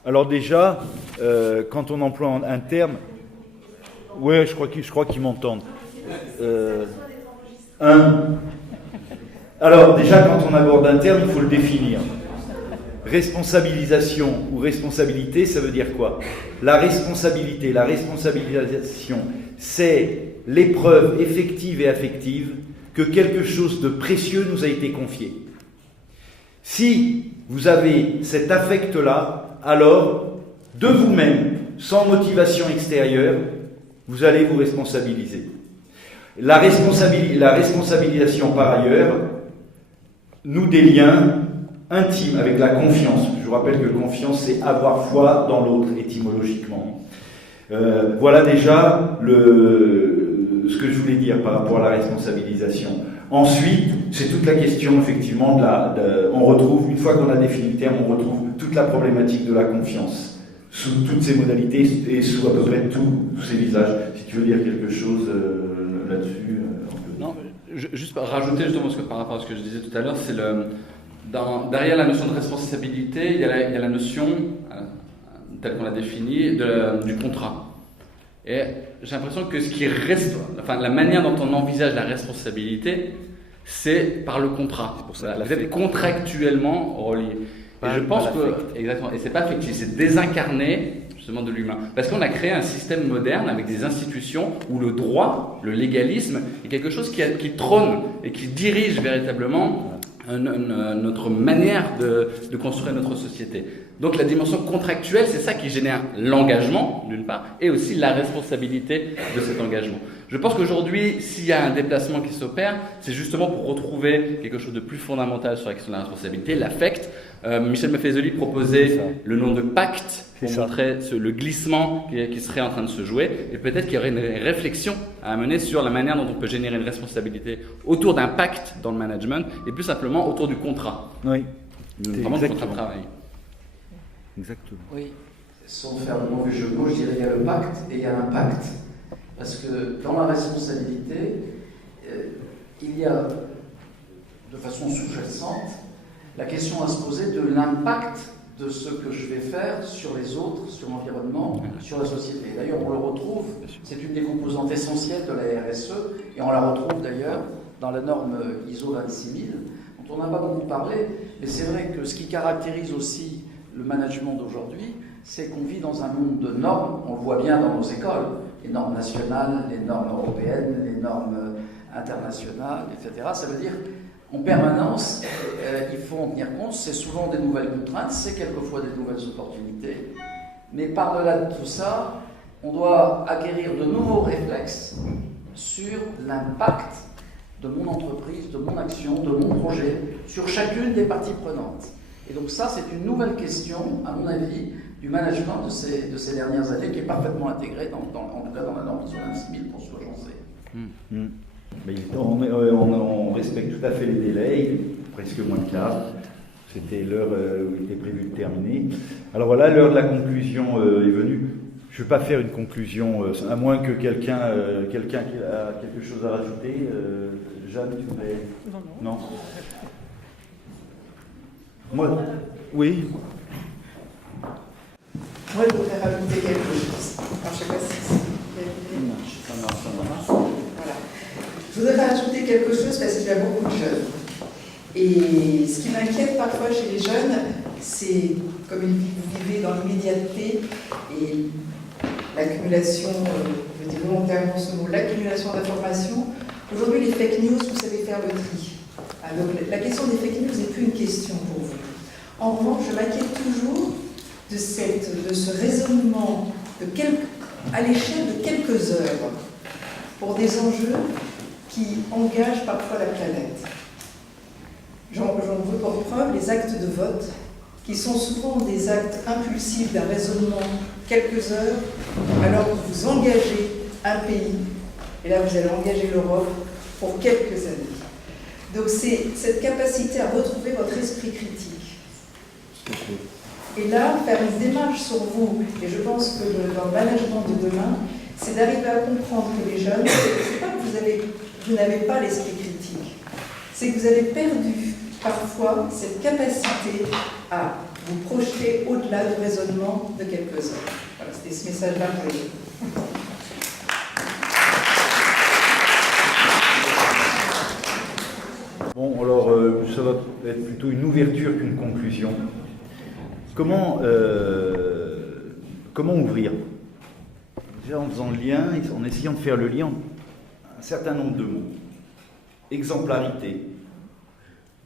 Alors déjà, quand on emploie un terme, ouais, je crois qu'ils m'entendent. Alors déjà, quand on aborde un terme, il faut le définir. Responsabilisation ou responsabilité, ça veut dire quoi? La responsabilité, la responsabilisation, c'est l'épreuve effective et affective que quelque chose de précieux nous a été confié. Si vous avez cet affect-là, alors, de vous-même, sans motivation extérieure, vous allez vous responsabiliser. La responsabilisation, par ailleurs, noue des liens intimes avec la confiance. Je vous rappelle que confiance, c'est avoir foi dans l'autre, étymologiquement. Voilà déjà ce que je voulais dire par rapport à la responsabilisation. Ensuite, c'est toute la question, effectivement, on retrouve, une fois qu'on a défini le terme, on retrouve toute la problématique de la confiance, sous toutes ses modalités et sous à peu près tous ses visages. Si tu veux dire quelque chose là-dessus. Non, juste rajouter justement par rapport à ce que je disais tout à l'heure, c'est derrière la notion de responsabilité, il y a la notion, telle qu'on l'a définie, du contrat. Et j'ai l'impression que la manière dont on envisage la responsabilité, c'est par le contrat. C'est pour ça. Vous êtes contractuellement relié. Et je pense que, exactement, et c'est pas affectif, c'est désincarné justement de l'humain. Parce qu'on a créé un système moderne avec des institutions où le droit, le légalisme, est quelque chose qui trône et qui dirige véritablement notre manière de construire notre société. Donc la dimension contractuelle, c'est ça qui génère l'engagement, d'une part, et aussi la responsabilité de cet engagement. Je pense qu'aujourd'hui, s'il y a un déplacement qui s'opère, c'est justement pour retrouver quelque chose de plus fondamental sur la question de la responsabilité, l'affect. Michel Maffezoli proposait le nom de pacte pour montrer le glissement qui serait en train de se jouer, et peut-être qu'il y aurait une réflexion à mener sur la manière dont on peut générer une responsabilité autour d'un pacte dans le management, et plus simplement autour du contrat. Oui, vraiment du contrat de travail. Exactement. Oui, sans faire le mauvais jeu de mots, je dirais qu'il y a le pacte et il y a l'impact. Parce que dans la responsabilité, il y a, de façon sous-jacente, la question à se poser de l'impact de ce que je vais faire sur les autres, sur l'environnement, sur la société. D'ailleurs, on le retrouve, c'est une des composantes essentielles de la RSE, et on la retrouve d'ailleurs dans la norme ISO 26000, dont on n'a pas beaucoup parlé, mais c'est vrai que ce qui caractérise aussi le management d'aujourd'hui, c'est qu'on vit dans un monde de normes, on le voit bien dans nos écoles, les normes nationales, les normes européennes, les normes internationales, etc. Ça veut dire en permanence, il faut en tenir compte, c'est souvent des nouvelles contraintes, c'est quelquefois des nouvelles opportunités, mais par-delà de tout ça, on doit acquérir de nouveaux réflexes sur l'impact de mon entreprise, de mon action, de mon projet, sur chacune des parties prenantes. Et donc ça, c'est une nouvelle question, à mon avis, du management de ces dernières années, qui est parfaitement intégrée, en tout cas dans la norme ISO 26000, pour ce que j'en sais. Mais on respecte tout à fait les délais, presque moins de quart. C'était l'heure où il était prévu de terminer. Alors voilà, l'heure de la conclusion est venue. Je ne vais pas faire une conclusion, à moins que quelqu'un qui a quelque chose à rajouter. Jeanne, tu voudrais... Non. Moi, oui. Moi, je voudrais rajouter quelque chose. Alors, je ne sais pas si voilà. Je voudrais rajouter quelque chose parce qu'il y a beaucoup de jeunes. Et ce qui m'inquiète parfois chez les jeunes, c'est, comme vous vivez dans l'immédiateté et l'accumulation, je dis volontairement ce mot, l'accumulation d'informations. Aujourd'hui, les fake news, vous savez faire le tri. Donc, la question des fake news n'est plus une question pour vous. En revanche, je m'inquiète toujours de ce raisonnement à l'échelle de quelques heures pour des enjeux qui engagent parfois la planète. J'en veux pour preuve les actes de vote, qui sont souvent des actes impulsifs d'un raisonnement quelques heures, alors que vous engagez un pays, et là vous allez engager l'Europe pour quelques années. Donc c'est cette capacité à retrouver votre esprit critique. Et là, faire une démarche sur vous, et je pense que dans le management de demain, c'est d'arriver à comprendre que les jeunes, c'est pas que vous n'avez pas l'esprit critique, c'est que vous avez perdu parfois cette capacité à vous projeter au-delà du raisonnement de quelques heures. Voilà, c'était ce message-là pour vous. Bon, alors, ça va être plutôt une ouverture qu'une conclusion. Comment ouvrir? Déjà en faisant le lien, en essayant de faire le lien, un certain nombre de mots. Exemplarité,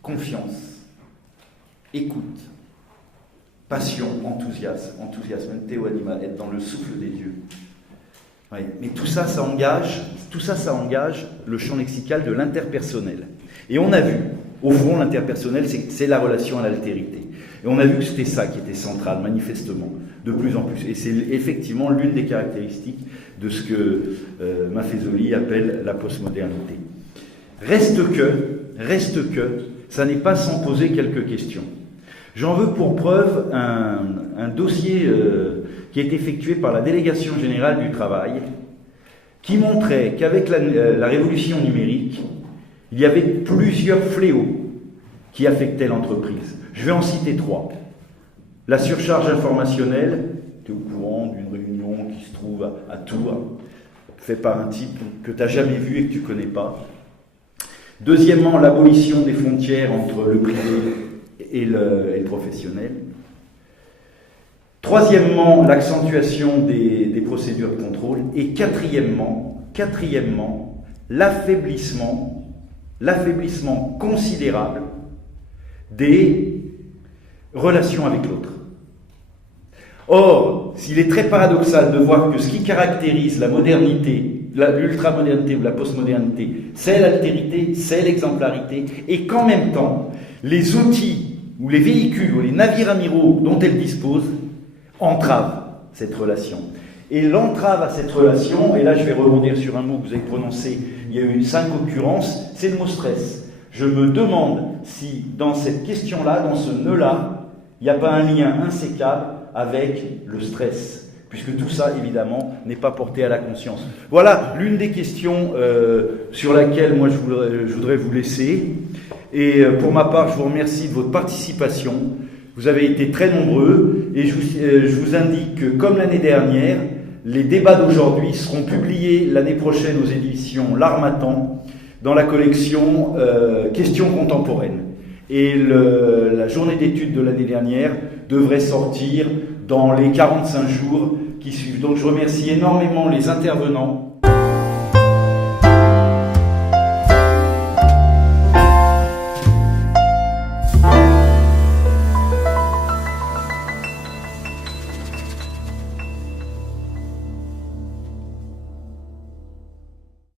confiance, écoute, passion, enthousiasme, théo-animal, être dans le souffle des dieux. Ouais. Mais tout ça, ça engage le champ lexical de l'interpersonnel. Et on a vu, au fond, l'interpersonnel, c'est la relation à l'altérité. Et on a vu que c'était ça qui était central, manifestement, de plus en plus. Et c'est effectivement l'une des caractéristiques de ce que Maffezoli appelle la postmodernité. Reste que, ça n'est pas sans poser quelques questions. J'en veux pour preuve un dossier qui est effectué par la Délégation générale du travail, qui montrait qu'avec la révolution numérique, il y avait plusieurs fléaux qui affectaient l'entreprise. Je vais en citer 3. La surcharge informationnelle, tu es au courant d'une réunion qui se trouve à Tours, faite par un type que tu n'as jamais vu et que tu ne connais pas. Deuxièmement, l'abolition des frontières entre le privé et le professionnel. Troisièmement, l'accentuation des procédures de contrôle. Et quatrièmement, l'affaiblissement considérable des relations avec l'autre. Or, s'il est très paradoxal de voir que ce qui caractérise la modernité, l'ultramodernité ou la postmodernité, c'est l'altérité, c'est l'exemplarité, et qu'en même temps, les outils ou les véhicules ou les navires amiraux dont elle dispose entravent cette relation. Et l'entrave à cette relation, et là je vais rebondir sur un mot que vous avez prononcé, il y a eu 5 occurrences, c'est le mot stress. Je me demande si dans cette question-là, dans ce nœud-là, il n'y a pas un lien insécable avec le stress, puisque tout ça, évidemment, n'est pas porté à la conscience. Voilà l'une des questions sur laquelle moi je voudrais vous laisser. Et pour ma part, je vous remercie de votre participation. Vous avez été très nombreux, et je vous indique que, comme l'année dernière, les débats d'aujourd'hui seront publiés l'année prochaine aux éditions L'Harmattan, dans la collection Questions contemporaines. Et la journée d'études de l'année dernière devrait sortir dans les 45 jours qui suivent. Donc je remercie énormément les intervenants